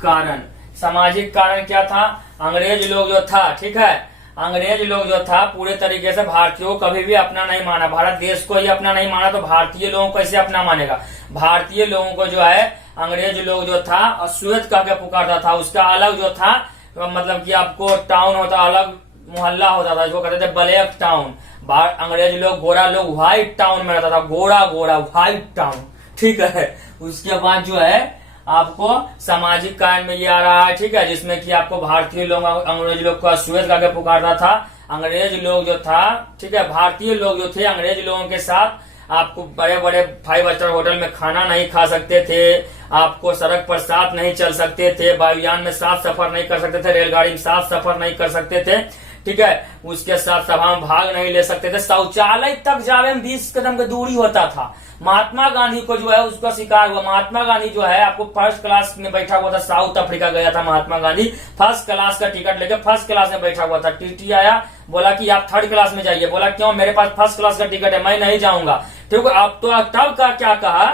कारण क्या था, अंग्रेज लोग जो था, ठीक है, अंग्रेज लोग जो था पूरे तरीके से भारतीयों को कभी भी अपना नहीं माना, भारत देश को ही अपना नहीं माना, तो भारतीय लोगों को कैसे अपना मानेगा। भारतीय लोगों को जो है अंग्रेज लोग जो था अश्वेत कह के पुकारता था। उसका अलग जो था, मतलब कि आपको टाउन होता, अलग मोहल्ला होता था, जो कहते थे ब्लैक टाउन। अंग्रेज लोग, गोरा लोग व्हाइट टाउन में रहता था, गोरा व्हाइट टाउन, ठीक है। उसके बाद जो है आपको सामाजिक कारण में ये आ रहा है, ठीक है, जिसमें कि आपको भारतीय लोग अंग्रेज लोग को अश्वेत करके पुकारता था। अंग्रेज लोग जो था, ठीक है, भारतीय लोग जो थे अंग्रेज लोगों के साथ आपको बड़े बड़े 5 स्टार होटल में खाना नहीं खा सकते थे, आपको सड़क पर साथ नहीं चल सकते थे, वायुयान में साथ सफर नहीं कर सकते थे, रेलगाड़ी में साथ सफर नहीं कर सकते थे, ठीक है। उसके साथ सभा में भाग नहीं ले सकते थे, शौचालय तक जावे में 20 कदम की दूरी होता था। महात्मा गांधी को जो है उसका शिकार हुआ। महात्मा गांधी जो है आपको फर्स्ट क्लास में बैठा हुआ था, साउथ अफ्रीका गया था महात्मा गांधी, फर्स्ट क्लास का टिकट लेकर फर्स्ट क्लास में बैठा हुआ था। टीटी आया, बोला कि आप 3rd क्लास में जाइए। बोला क्यों, मेरे पास फर्स्ट क्लास का टिकट है, मैं नहीं जाऊंगा, ठीक है। अब तो तब का क्या कहा,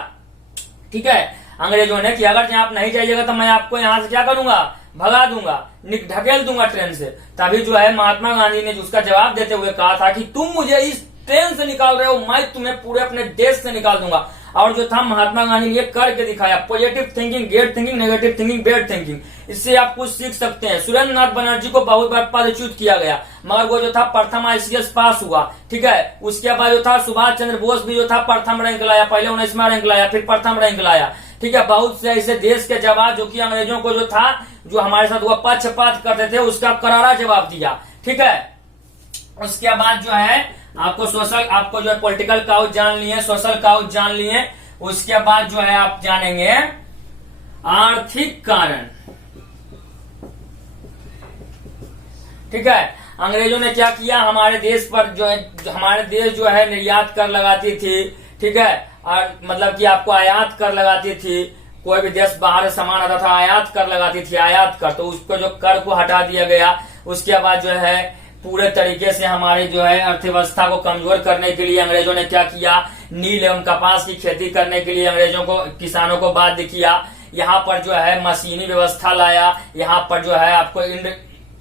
ठीक है, अंग्रेजों ने कि अगर आप नहीं जाइएगा तो मैं आपको यहाँ से क्या करूंगा, भगा दूंगा, ढकेल दूंगा ट्रेन से। तभी जो है महात्मा गांधी ने उसका जवाब देते हुए कहा था कि तुम मुझे इस ट्रेन से निकाल रहे हो, मैं तुम्हें पूरे अपने देश से निकाल दूंगा। और जो था महात्मा गांधी ने ये करके दिखाया, positive thinking, great thinking, negative thinking, bad thinking. इससे आप कुछ सीख सकते हैं। सुरेंद्र नाथ बनर्जी को बहुत बार पदच्युत किया गया, मगर वो जो था प्रथम ICS पास हुआ, ठीक है। उसके बाद जो था सुभाष चंद्र बोस भी जो था प्रथम रैंक लाया, पहले 19वां रैंक लाया, फिर प्रथम रैंक लाया, ठीक है। बहुत से ऐसे देश के जवाब जो कि अंग्रेजों को जो था, जो हमारे साथ हुआ पक्षपात करते थे, उसका करारा जवाब दिया, ठीक है। उसके बाद जो है आपको आपको जो है पॉलिटिकल काउज जान लिए, सोशल काउज जान लिए। उसके बाद जो है आप जानेंगे आर्थिक कारण, ठीक है। अंग्रेजों ने क्या किया, हमारे देश पर जो है, हमारे देश जो है निर्यात कर लगाती थी, ठीक है, और मतलब कि आपको आयात कर लगाती थी। कोई भी देश बाहर से सामान आता था, आयात कर लगाती थी, आयात कर, तो उसको जो कर को हटा दिया गया। उसके बाद जो है पूरे तरीके से हमारे जो है अर्थव्यवस्था को कमजोर करने के लिए अंग्रेजों ने क्या किया, नील एवं कपास की खेती करने के लिए अंग्रेजों को, किसानों को बाध्य किया। यहाँ पर जो है मशीनी व्यवस्था लाया, यहाँ पर जो है आपको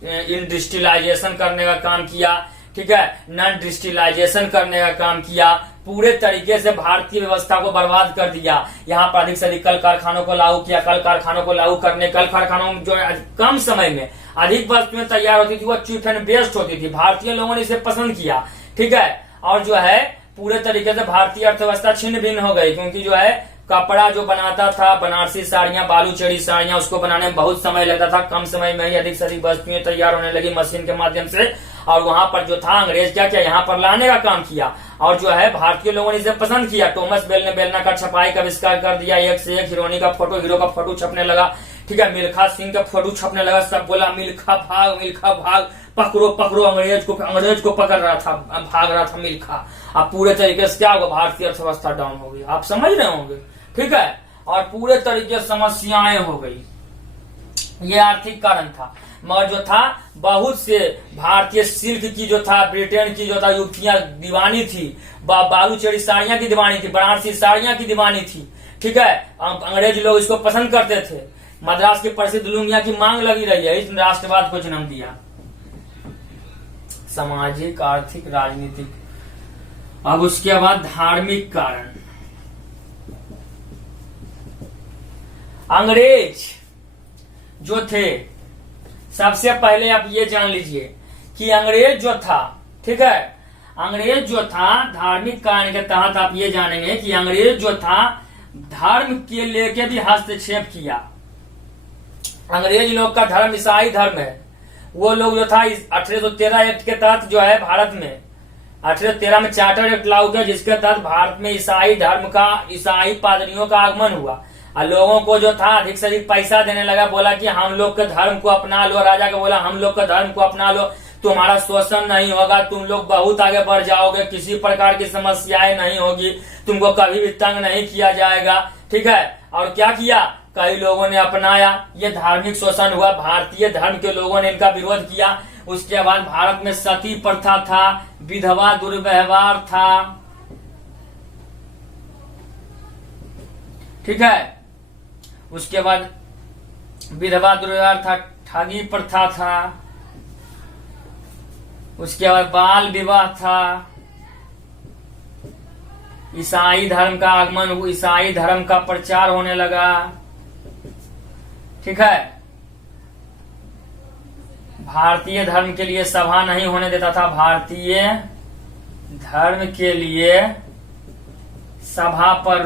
इंडस्ट्रियलाइजेशन करने का काम किया, ठीक है, नॉन डिस्टिलाइजेशन करने का काम किया। पूरे तरीके से भारतीय व्यवस्था को बर्बाद कर दिया। यहाँ पर अधिक से अधिक कल कारखानों को लागू किया। कल कारखानों को लागू करने, कल कारखानों में जो कम समय में अधिक वस्तुएं तैयार होती थी, वो चीप एंड बेस्ट होती थी। भारतीय लोगों ने इसे पसंद किया, ठीक है। और जो है पूरे तरीके से भारतीय अर्थव्यवस्था छिन्न भिन्न हो गई, क्योंकि जो है कपड़ा जो बनाता था, बनारसी साड़ियां, बालूचड़ी साड़ियां, उसको बनाने में बहुत समय लगता था। कम समय में ही अधिक से अधिक वस्तुएं तैयार होने लगी मशीन के माध्यम से। और वहां पर जो था अंग्रेज क्या किया, यहाँ पर लाने का काम किया। और जो है भारतीय लोगों ने इसे पसंद किया। थॉमस बेल ने बेलना का छपाई का आविष्कार कर दिया। एक से एक हीरोइनी का फोटो, हीरो का फोटो छपने लगा, ठीक है। मिल्खा सिंह का फोटो छपने लगा। सब बोला मिल्खा भाग, पकड़ो पकड़ो अंग्रेज को पकड़ रहा था, भाग रहा था मिल्खा। अब पूरे तरीके से क्या होगा, भारतीय अर्थव्यवस्था डाउन हो गई। आप समझ रहे होंगे, ठीक है। और पूरे तरीके से समस्याएं हो गई। ये आर्थिक कारण था। मगर जो था बहुत से भारतीय सिल्क की जो था, ब्रिटेन की जो था युवतियां दीवानी थी, बालूचड़ी साड़ियां की दीवानी थी, बनारसी साड़ियां की दीवानी थी, ठीक है। अंग्रेज लोग इसको पसंद करते थे। मद्रास की प्रसिद्ध लुंगिया की मांग लगी रही है। इस राष्ट्रवाद को जन्म दिया। सामाजिक, आर्थिक, राजनीतिक। अब उसके बाद धार्मिक कारण। अंग्रेज जो थे, सबसे पहले आप ये जान लीजिए कि अंग्रेज जो था, ठीक है, अंग्रेज जो था धार्मिक कारण के तहत आप ये जानेंगे कि अंग्रेज जो था धर्म के लेके भी हस्तक्षेप किया। अंग्रेज लोग का धर्म ईसाई धर्म है। वो लोग जो था 1813 एक्ट के तहत जो है भारत में 1813 में चार्टर एक्ट लागू किया, जिसके तहत भारत में ईसाई धर्म का, ईसाई पादरियों का आगमन हुआ। और लोगों को जो था अधिक से अधिक पैसा देने लगा। बोला कि हम लोग के धर्म को अपना लो। राजा को बोला हम लोग के धर्म को अपना लो, तुम्हारा शोषण नहीं होगा, तुम लोग बहुत आगे बढ़ जाओगे, किसी प्रकार की समस्याएं नहीं होगी, तुमको कभी भी तंग नहीं किया जाएगा, ठीक है। और क्या किया, कई लोगों ने अपनाया। ये धार्मिक शोषण हुआ। भारतीय धर्म के लोगों ने इनका विरोध किया। उसके बाद भारत में सती प्रथा था, विधवा दुर्व्यवहार था, ठीक है। उसके बाद विधवा दुर्व्यवहार था, ठगी प्रथा था, उसके बाद बाल विवाह था, ईसाई धर्म का आगमन हुआ, ईसाई धर्म का प्रचार होने लगा, ठीक है। भारतीय धर्म के लिए सभा नहीं होने देता था। भारतीय धर्म के लिए सभा पर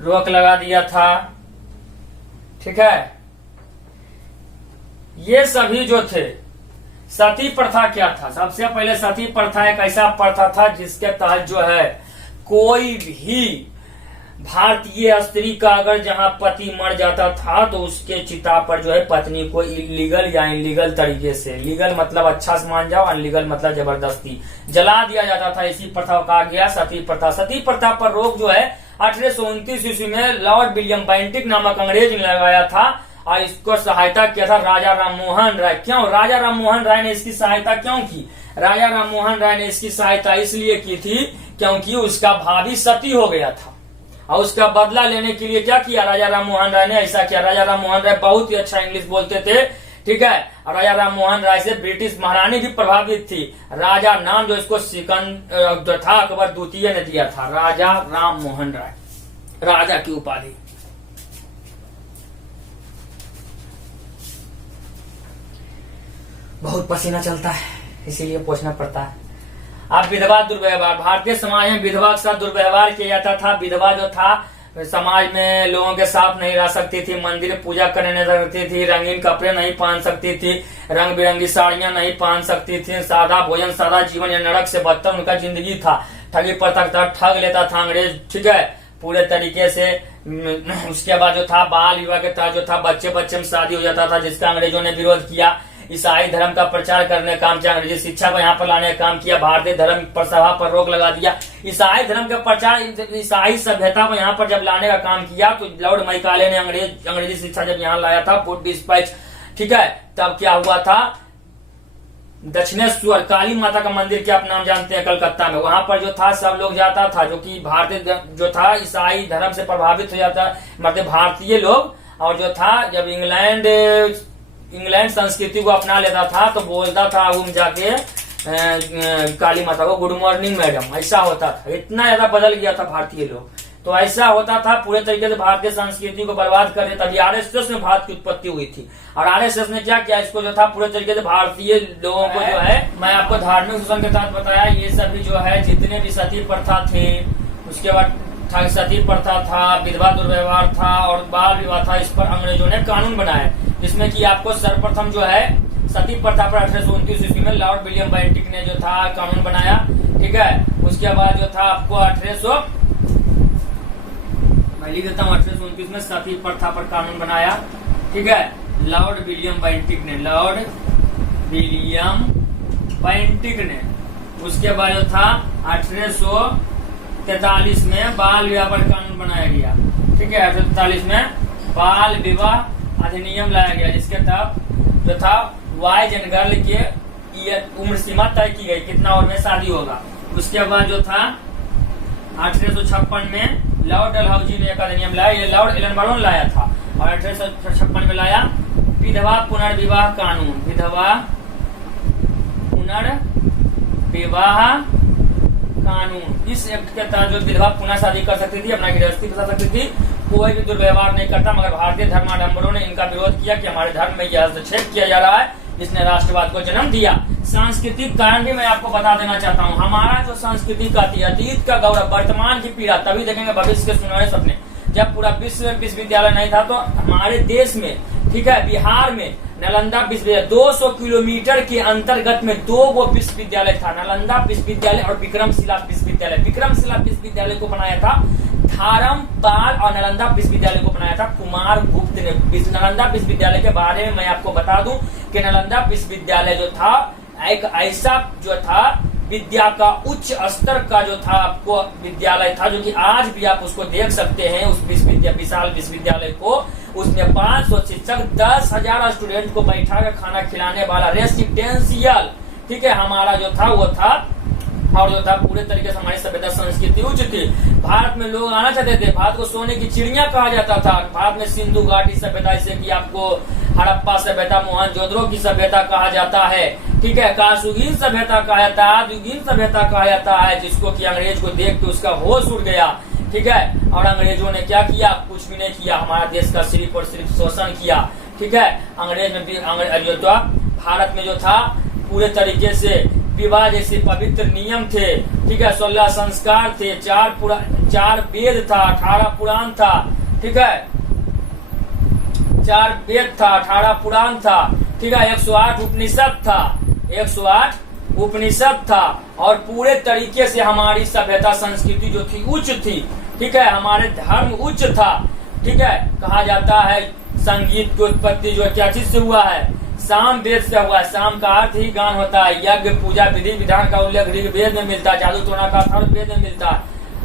रोक लगा दिया था, ठीक है। ये सभी जो थे, सती प्रथा क्या था, सबसे पहले सती प्रथा एक ऐसा प्रथा था जिसके तहत जो है कोई भी भारतीय स्त्री का अगर जहां पति मर जाता था तो उसके चिता पर जो है पत्नी को इलीगल या इनलीगल तरीके से, लीगल मतलब अच्छा से मान जाओ, अनलीगल मतलब जबरदस्ती जला दिया जाता था। इसी प्रथा को कहा गया सती प्रथा। सती प्रथा पर रोक जो है 1829 ईस्वी में लॉर्ड विलियम बेंटिक नामक अंग्रेज ने लगाया था। और इसको सहायता किया था राजा राममोहन राय। क्यों राजा राममोहन राय ने इसकी सहायता क्यों की? राजा राममोहन राय ने इसकी सहायता इसलिए की थी क्योंकि उसका भाभी सती हो गया था और उसका बदला लेने के लिए क्या किया राजा राममोहन राय ने, ऐसा किया। राजा राममोहन राय बहुत ही अच्छा इंग्लिश बोलते थे, ठीक है। और राजा राममोहन राय से ब्रिटिश महारानी भी प्रभावित थी। राजा नाम जो इसको सिकंदर जो था अकबर द्वितीय ने दिया था, राजा राममोहन राय, राजा की उपाधि। बहुत पसीना चलता है इसीलिए पूछना पड़ता है। अब विधवा दुर्व्यवहार, भारतीय समाज में विधवा के साथ दुर्व्यवहार किया जाता था। विधवा जो था समाज में लोगों के साथ नहीं रह सकती थी, मंदिर में पूजा करने नहीं सकती थी, रंगीन कपड़े नहीं पहन सकती थी, रंग बिरंगी साड़ियां नहीं पहन सकती थी, सादा भोजन सादा जीवन या नरक से बदतर उनका जिंदगी था। ठगी प्रथा ठग लेता था अंग्रेज, ठीक है, पूरे तरीके से। उसके बाद जो था बाल विवाह के तहत जो था बच्चे में शादी हो जाता था, जिसका अंग्रेजों ने विरोध किया। ईसाई धर्म का प्रचार करने का काम किया, अंग्रेजी शिक्षा को यहाँ पर लाने का काम किया। भारतीय धर्म पर सभा पर रोक लगा दिया। ईसाई धर्म का प्रचार, ईसाई सभ्यता को यहाँ पर जब लाने का काम किया तो लॉर्ड मैकाले ने अंग्रेजी शिक्षा जब यहाँ लाया था, फूड डिस्पैच ठीक है। तब क्या हुआ था, दक्षिणेश्वर काली माता का मंदिर के आप नाम जानते हैं कलकत्ता में, वहां पर जो था सब लोग जाता था, जो कि भारतीय जो था ईसाई धर्म से प्रभावित हो जाता, मतलब भारतीय लोग, और जो था जब इंग्लैंड संस्कृति को अपना लेता था तो बोलता था घूम जाके काली माता को गुड मॉर्निंग मैडम, ऐसा होता था। इतना ज्यादा बदल गया था भारतीय लोग, तो ऐसा होता था पूरे तरीके से भारतीय संस्कृति को बर्बाद करने। तभी आरएसएस में भारत की उत्पत्ति हुई थी, और आरएसएस ने क्या किया, इसको जो था पूरे तरीके से भारतीय लोगों को जो है, मैं आपको धार्मिक शोषण के तहत बताया, ये सभी जो है जितने भी सती प्रथा थे, उसके बाद सती प्रथा था, विधवा दुर्व्यवहार था और बाल विवाह था, इस पर अंग्रेजों ने कानून बनाया, जिसमें कि आपको सर्वप्रथम जो है सती प्रथा पर 1829 ईस्वी में लॉर्ड विलियम बेंटिक ने जो था कानून बनाया, ठीक है। उसके बाद जो था आपको 1829 में सती प्रथा पर कानून बनाया, ठीक है, लॉर्ड विलियम बेंटिक ने। उसके बाद जो था 1843 में बाल विवाह पर कानून बनाया गया, ठीक है। 1843 में बाल विवाह अधिनियम लाया गया, जिसके तहत जो था बॉयज एंड गर्ल के उम्र सीमा तय की गई, कितना उम्र में शादी होगा। उसके बाद जो था 1856 में लॉर्ड डलहौजी ने एक अधिनियम लाया, ये लॉर्ड एलनबर्न लाया था, और 1856 में लाया विधवा पुनर्विवाह कानून, विधवा पुनर्विवाह कानून। इस एक्ट के तहत जो विधवा पुनः शादी कर सकती थी, अपना गृहस्थी बता सकती थी, कोई भी दुर्व्यवहार नहीं करता, मगर भारतीय धर्माडम्बरों ने इनका विरोध किया कि हमारे धर्म में यह हस्तक्षेप किया जा रहा है, जिसने राष्ट्रवाद को जन्म दिया। सांस्कृतिक कारण भी मैं आपको बता देना चाहता हूँ, हमारा जो संस्कृति का थी, अतीत का गौरव, वर्तमान की पीड़ा तभी देखेंगे भविष्य के सुनहरे सपने। जब पूरा विश्वविद्यालय नहीं था तो हमारे देश में, ठीक है, बिहार में नालंदा विश्वविद्यालय 200 किलोमीटर के अंतर्गत में 2 विश्वविद्यालय था, नालंदा विश्वविद्यालय और विक्रमशिला विश्वविद्यालय। विक्रमशिला विश्वविद्यालय को बनाया था धर्मपाल, और नालंदा विश्वविद्यालय को बनाया था कुमार गुप्त ने। नालंदा विश्वविद्यालय के बारे में मैं आपको बता दूं कि नालंदा विश्वविद्यालय जो था एक ऐसा जो था विद्या का उच्च स्तर का जो था आपको विद्यालय था, जो कि आज भी आप उसको देख सकते हैं, उस विशाल विश्वविद्यालय को। उसमें 500 शिक्षक, 10,000 स्टूडेंट को बैठा कर खाना खिलाने वाला रेसिडेंशियल, ठीक है, हमारा जो था वो था। और जो था पूरे तरीके से हमारी सभ्यता संस्कृति उच्च थी। भारत में लोग आना चाहते थे, भारत को सोने की चिड़िया कहा जाता था। भारत में सिंधु घाटी सभ्यता, जैसे कि आपको हड़प्पा सभ्यता, मोहनजोदड़ो की सभ्यता कहा जाता है, ठीक है, कासुगीन सभ्यता कहा जाता है, आदियुगीन सभ्यता कहा जाता है, जिसको कि अंग्रेज को देख के उसका होश उड़ गया, ठीक है। और अंग्रेजों ने क्या किया, कुछ भी नहीं किया, हमारा देश का सिर्फ और सिर्फ शोषण किया, ठीक है। अंग्रेज में भी भारत में जो था पूरे तरीके से विवाह जैसे पवित्र नियम थे, ठीक है, 16 संस्कार थे, 4 वेद था, 18 पुराण था, ठीक है, 4 वेद था, 18 पुराण था, ठीक है, 108 उपनिषद था, 108 उपनिषद था। और पूरे तरीके से हमारी सभ्यता संस्कृति जो थी उच्च थी, ठीक है, हमारे धर्म उच्च था, ठीक है। कहा जाता है संगीत की उत्पत्ति जो क्या चीज से हुआ है, साम वेद से हुआ है। साम का अर्थ ही गान होता है। यज्ञ पूजा विधि विधान का उल्लेख ऋग्वेद में मिलता है, जादू टोना का अथर्ववेद में मिलता है।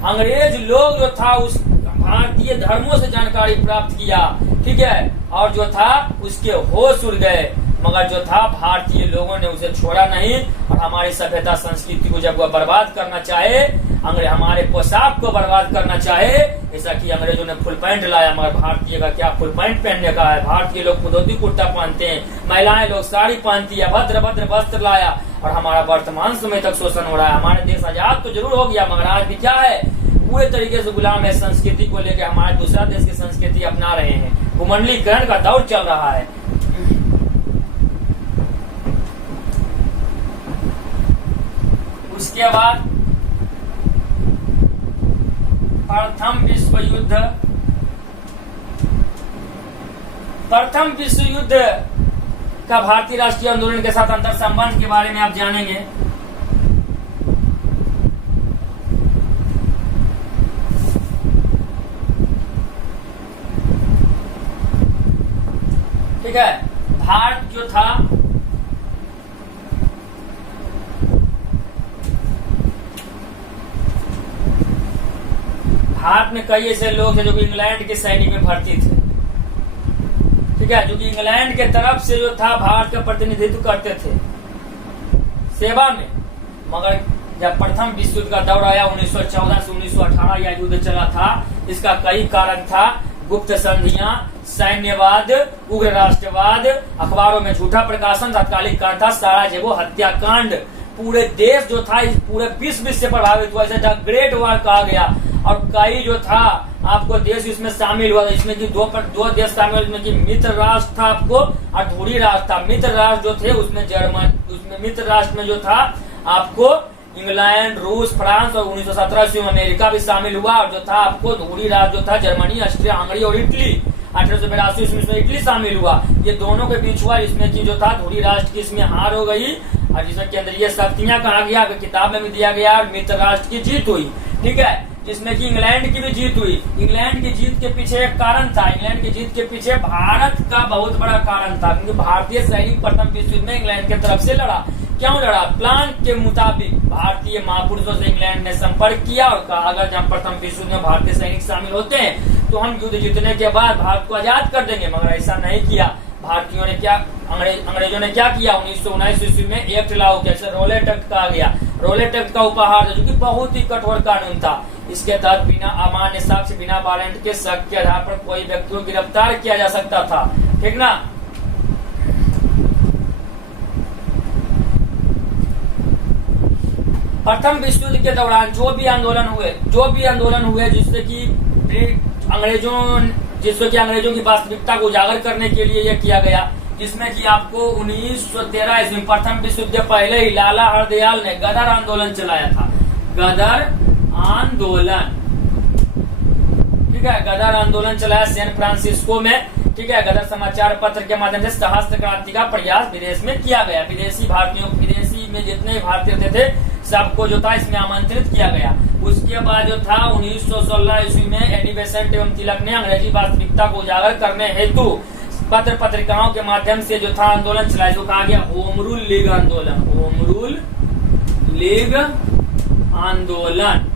अंग्रेज लोग जो था उस भारतीय धर्मों से जानकारी प्राप्त किया, ठीक है, और जो था उसके होश उड़ गए, मगर जो था भारतीय लोगों ने उसे छोड़ा नहीं। और हमारी सभ्यता संस्कृति को जब वह बर्बाद करना चाहे, हमारे पोशाक को बर्बाद करना चाहे, जैसा कि अंग्रेजों ने फुल पैंट लाया, मगर भारतीय का क्या फुल पैंट पहनने का है। भारतीय लोग धोती कुर्ता पहनते हैं, महिलाएं लोग साड़ी पहनती है, भद्र भद्र वस्त्र लाया, और हमारा वर्तमान समय तक शोषण हो रहा है। हमारे देश आजाद तो जरूर हो गया, मगर आज भी क्या है, पूरे तरीके से गुलाम है। संस्कृति को लेकर हमारे दूसरा देश की संस्कृति अपना रहे हैं, भूमंडलीकरण का दौर चल रहा है। उसके बाद प्रथम विश्व युद्ध का भारतीय राष्ट्रीय आंदोलन के साथ अंतर संबंध के बारे में आप जानेंगे। ठीक है, भारत जो था भारत में कई ऐसे लोग थे जो इंग्लैंड के सैनिक में भर्ती थे, ठीक ठीक है, जो कि इंग्लैंड के तरफ से जो था भारत का प्रतिनिधित्व करते थे सेवा में। मगर जब प्रथम विश्व युद्ध का दौर आया 1914 से 1918 यह युद्ध चला था, इसका कई कारण था। गुप्त संधियां, सैन्यवाद, उग्र राष्ट्रवाद, अखबारों में झूठा प्रकाशन तत्कालिक कारण था, साराजेवो हत्याकांड। पूरे देश जो था इस पूरे विश्व से प्रभावित हुआ, इसे ग्रेट वॉर कहा गया। और कई जो था आपको देश इसमें शामिल हुआ, इसमें कि दो देश शामिल हुए, इसमें कि मित्र राष्ट्र था आपको और धुरी राष्ट्र था। मित्र राष्ट्र जो थे उसमें मित्र राष्ट्र में जो था आपको इंग्लैंड, रूस, फ्रांस और 1917 में अमेरिका भी शामिल हुआ। और जो था आपको धुरी राष्ट्र जो था जर्मनी, ऑस्ट्रिया, हंगरी और इटली। 1882 में इटली शामिल हुआ। ये दोनों के बीच हुआ, इसमें की जो था धुरी राष्ट्र की इसमें हार हो गई और जिसमें केंद्रीय शक्तियां कहा गया, किताब में भी दिया गया। मित्र राष्ट्र की जीत हुई, ठीक है, जिसमें कि इंग्लैंड की भी जीत हुई। इंग्लैंड की जीत के पीछे एक कारण था, इंग्लैंड की जीत के पीछे भारत का बहुत बड़ा कारण था, क्योंकि भारतीय सैनिक प्रथम विश्व युद्ध में इंग्लैंड की तरफ से लड़ा। क्यों लड़ा? प्लान के मुताबिक भारतीय महापुरुषों से इंग्लैंड ने संपर्क किया और कहा अगर जब प्रथम विश्व युद्ध में भारतीय सैनिक शामिल होते हैं तो हम युद्ध जीतने के बाद भारत को आजाद कर देंगे। मगर ऐसा नहीं किया। भारतीयों ने क्या, अंग्रेजों ने क्या किया? 1919 ईस्वी में एक्ट लागू किया, रोलेट एक्ट कहा गया। रोलेट एक्ट का उपहार जो कि बहुत ही कठोर कानून था। इसके तहत बिना अमान्य साक्ष्य, बिना वारंट के शक के आधार पर कोई व्यक्ति को गिरफ्तार किया जा सकता था, ठीक ना। प्रथम विश्व युद्ध के दौरान जो भी आंदोलन हुए जिससे कि अंग्रेजों की वास्तविकता को उजागर करने के लिए यह किया गया, जिसमें कि आपको 1913 ईस्वी प्रथम विश्व युद्ध पहले ही लाला हरदयाल ने गदर आंदोलन चलाया था। गदर आंदोलन, ठीक है, गदर आंदोलन चलाया सैन फ्रांसिस्को में, ठीक है। गदर समाचार पत्र के माध्यम से सहस्त्र क्रांति का प्रयास विदेश में किया गया। विदेशी में जितने भारतीय थे सबको जो था इसमें आमंत्रित किया गया। उसके बाद जो था 1916 ईस्वी में एनी बेसेंट एवं तिलक ने अंग्रेजी वास्तविकता को उजागर करने हेतु पत्र पत्रिकाओं के माध्यम से जो था आंदोलन चलाया, जो कहा गया होम रूल लीग आंदोलन। होम रूल लीग आंदोलन,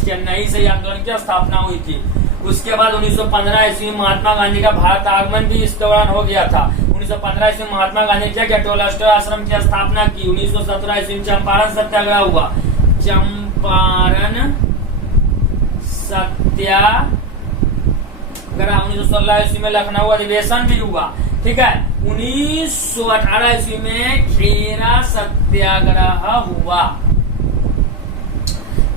चेन्नई से आंदोलन की स्थापना हुई थी। उसके बाद 1915 ईस्वी में महात्मा गांधी का भारत आगमन भी इस दौरान हो गया था। 1915 ईस्वी में महात्मा गांधी ने क्या किया? टोलस्टॉय आश्रम की स्थापना की। 1917 ईस्वी में चंपारण सत्याग्रह हुआ। चंपारण सत्याग्रह 1916 ईस्वी में लखनऊ अधिवेशन भी हुआ, ठीक है। 1918 ईस्वी में खेरा सत्याग्रह हुआ।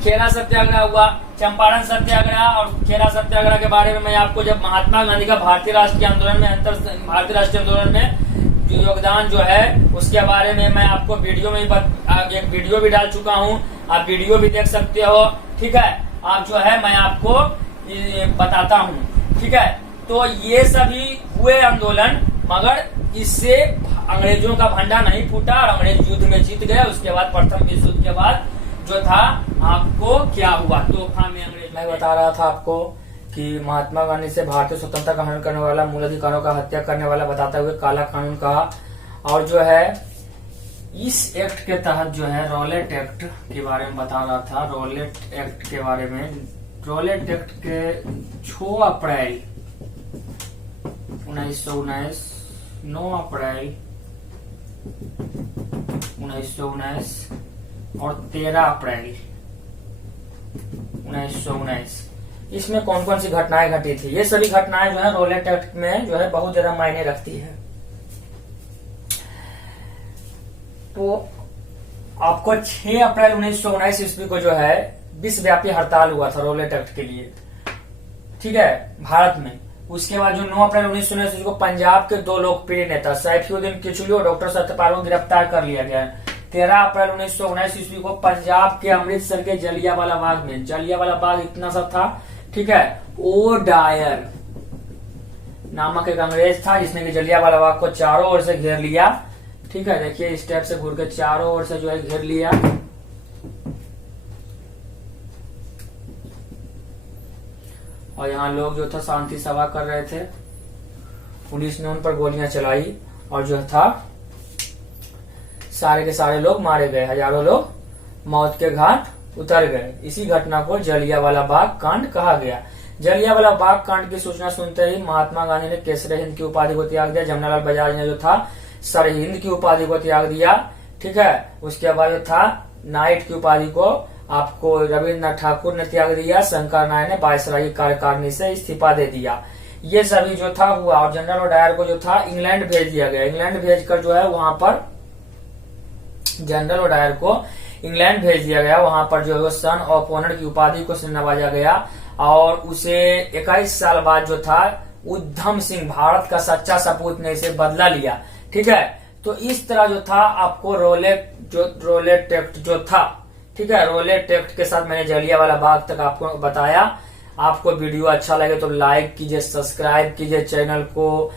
खेरा सत्याग्रह हुआ, चंपारण सत्याग्रह और खेरा सत्याग्रह के बारे में मैं आपको जब महात्मा गांधी का भारतीय राष्ट्रीय आंदोलन में जो योगदान जो है उसके बारे में मैं आपको वीडियो में एक वीडियो भी डाल चुका हूं, आप वीडियो भी देख सकते हो, ठीक है। आप जो है मैं आपको बताता हूं, ठीक है। तो ये सभी हुए आंदोलन, मगर इससे अंग्रेजों का भंडा नहीं फूटा और अंग्रेज युद्ध में जीत गए। उसके बाद प्रथम विश्व युद्ध के बाद जो था आपको क्या हुआ, तोहफा में अंग्रेज। मैं बता रहा था आपको कि महात्मा गांधी से भारतीय स्वतंत्रता का हनन करने वाला, मूल अधिकारों का हत्या करने वाला बताते हुए काला कानून कहा। और जो है इस एक्ट के तहत जो है रोलेट एक्ट के बारे में बता रहा था। रोलेट एक्ट के बारे में, रोलेट एक्ट के 6 अप्रैल 1919, 9 अप्रैल 1919 और 13 अप्रैल 1919 इसमें कौन कौन सी घटनाएं घटी थी? ये सभी घटनाएं जो है रोलेट एक्ट में जो है बहुत ज्यादा मायने रखती है। तो आपको 6 अप्रैल 1919 ईस्वी को जो है विश्वव्यापी हड़ताल हुआ था रोलेट एक्ट के लिए, ठीक है, भारत में। उसके बाद जो 9 अप्रैल 1919 ईस्वी को पंजाब के 2 लोकप्रिय नेता सैफुद्दीन किचलू और डॉक्टर सत्यपाल को गिरफ्तार कर लिया गया। 13 अप्रैल 1919 ईस्वी को पंजाब के अमृतसर के जलियांवाला बाग में, जलियांवाला बाग इतना सा था, ठीक है, ओ डायर नामक एक अंग्रेज था जिसने कि जलियांवाला बाग को चारों ओर से घेर लिया, ठीक है। देखिए इस टाइप से घूर के चारों ओर से जो है घेर लिया। और यहाँ लोग जो था शांति सभा कर रहे थे। पुलिस ने उन पर गोलियां चलाई और जो था सारे के सारे लोग मारे गए, हजारों लोग मौत के घाट उतर गए। इसी घटना को जलियांवाला बाग कांड कहा गया। जलियांवाला बाग कांड की सूचना सुनते ही महात्मा गांधी ने केसर हिंद की उपाधि को त्याग दिया। जमनालाल बजाज ने जो था सर हिंद की उपाधि को त्याग दिया। ठीक है, उसके बाद जो था नाइट की उपाधि को आपको रविन्द्रनाथ ठाकुर ने त्याग दिया। शंकर नारायण ने वायसराय कार्यकारिणी से इस्तीफा दे दिया। ये सभी जो था हुआ और जनरल डायर को जो था इंग्लैंड भेज दिया गया। इंग्लैंड भेजकर जो है वहां पर जनरल डायर को इंग्लैंड भेज दिया गया। वहां पर जो है सन ऑफ ऑनर की उपाधि को नवाजा गया और उसे 21 साल बाद जो था उधम सिंह भारत का सच्चा सपूत ने इसे बदला लिया। ठीक है, तो इस तरह जो था आपको रोलेट एक्ट जो था, ठीक है, रोलेट एक्ट के साथ मैंने जलियांवाला बाग तक आपको बताया। आपको वीडियो अच्छा लगे तो लाइक कीजिए, सब्सक्राइब कीजिए चैनल को।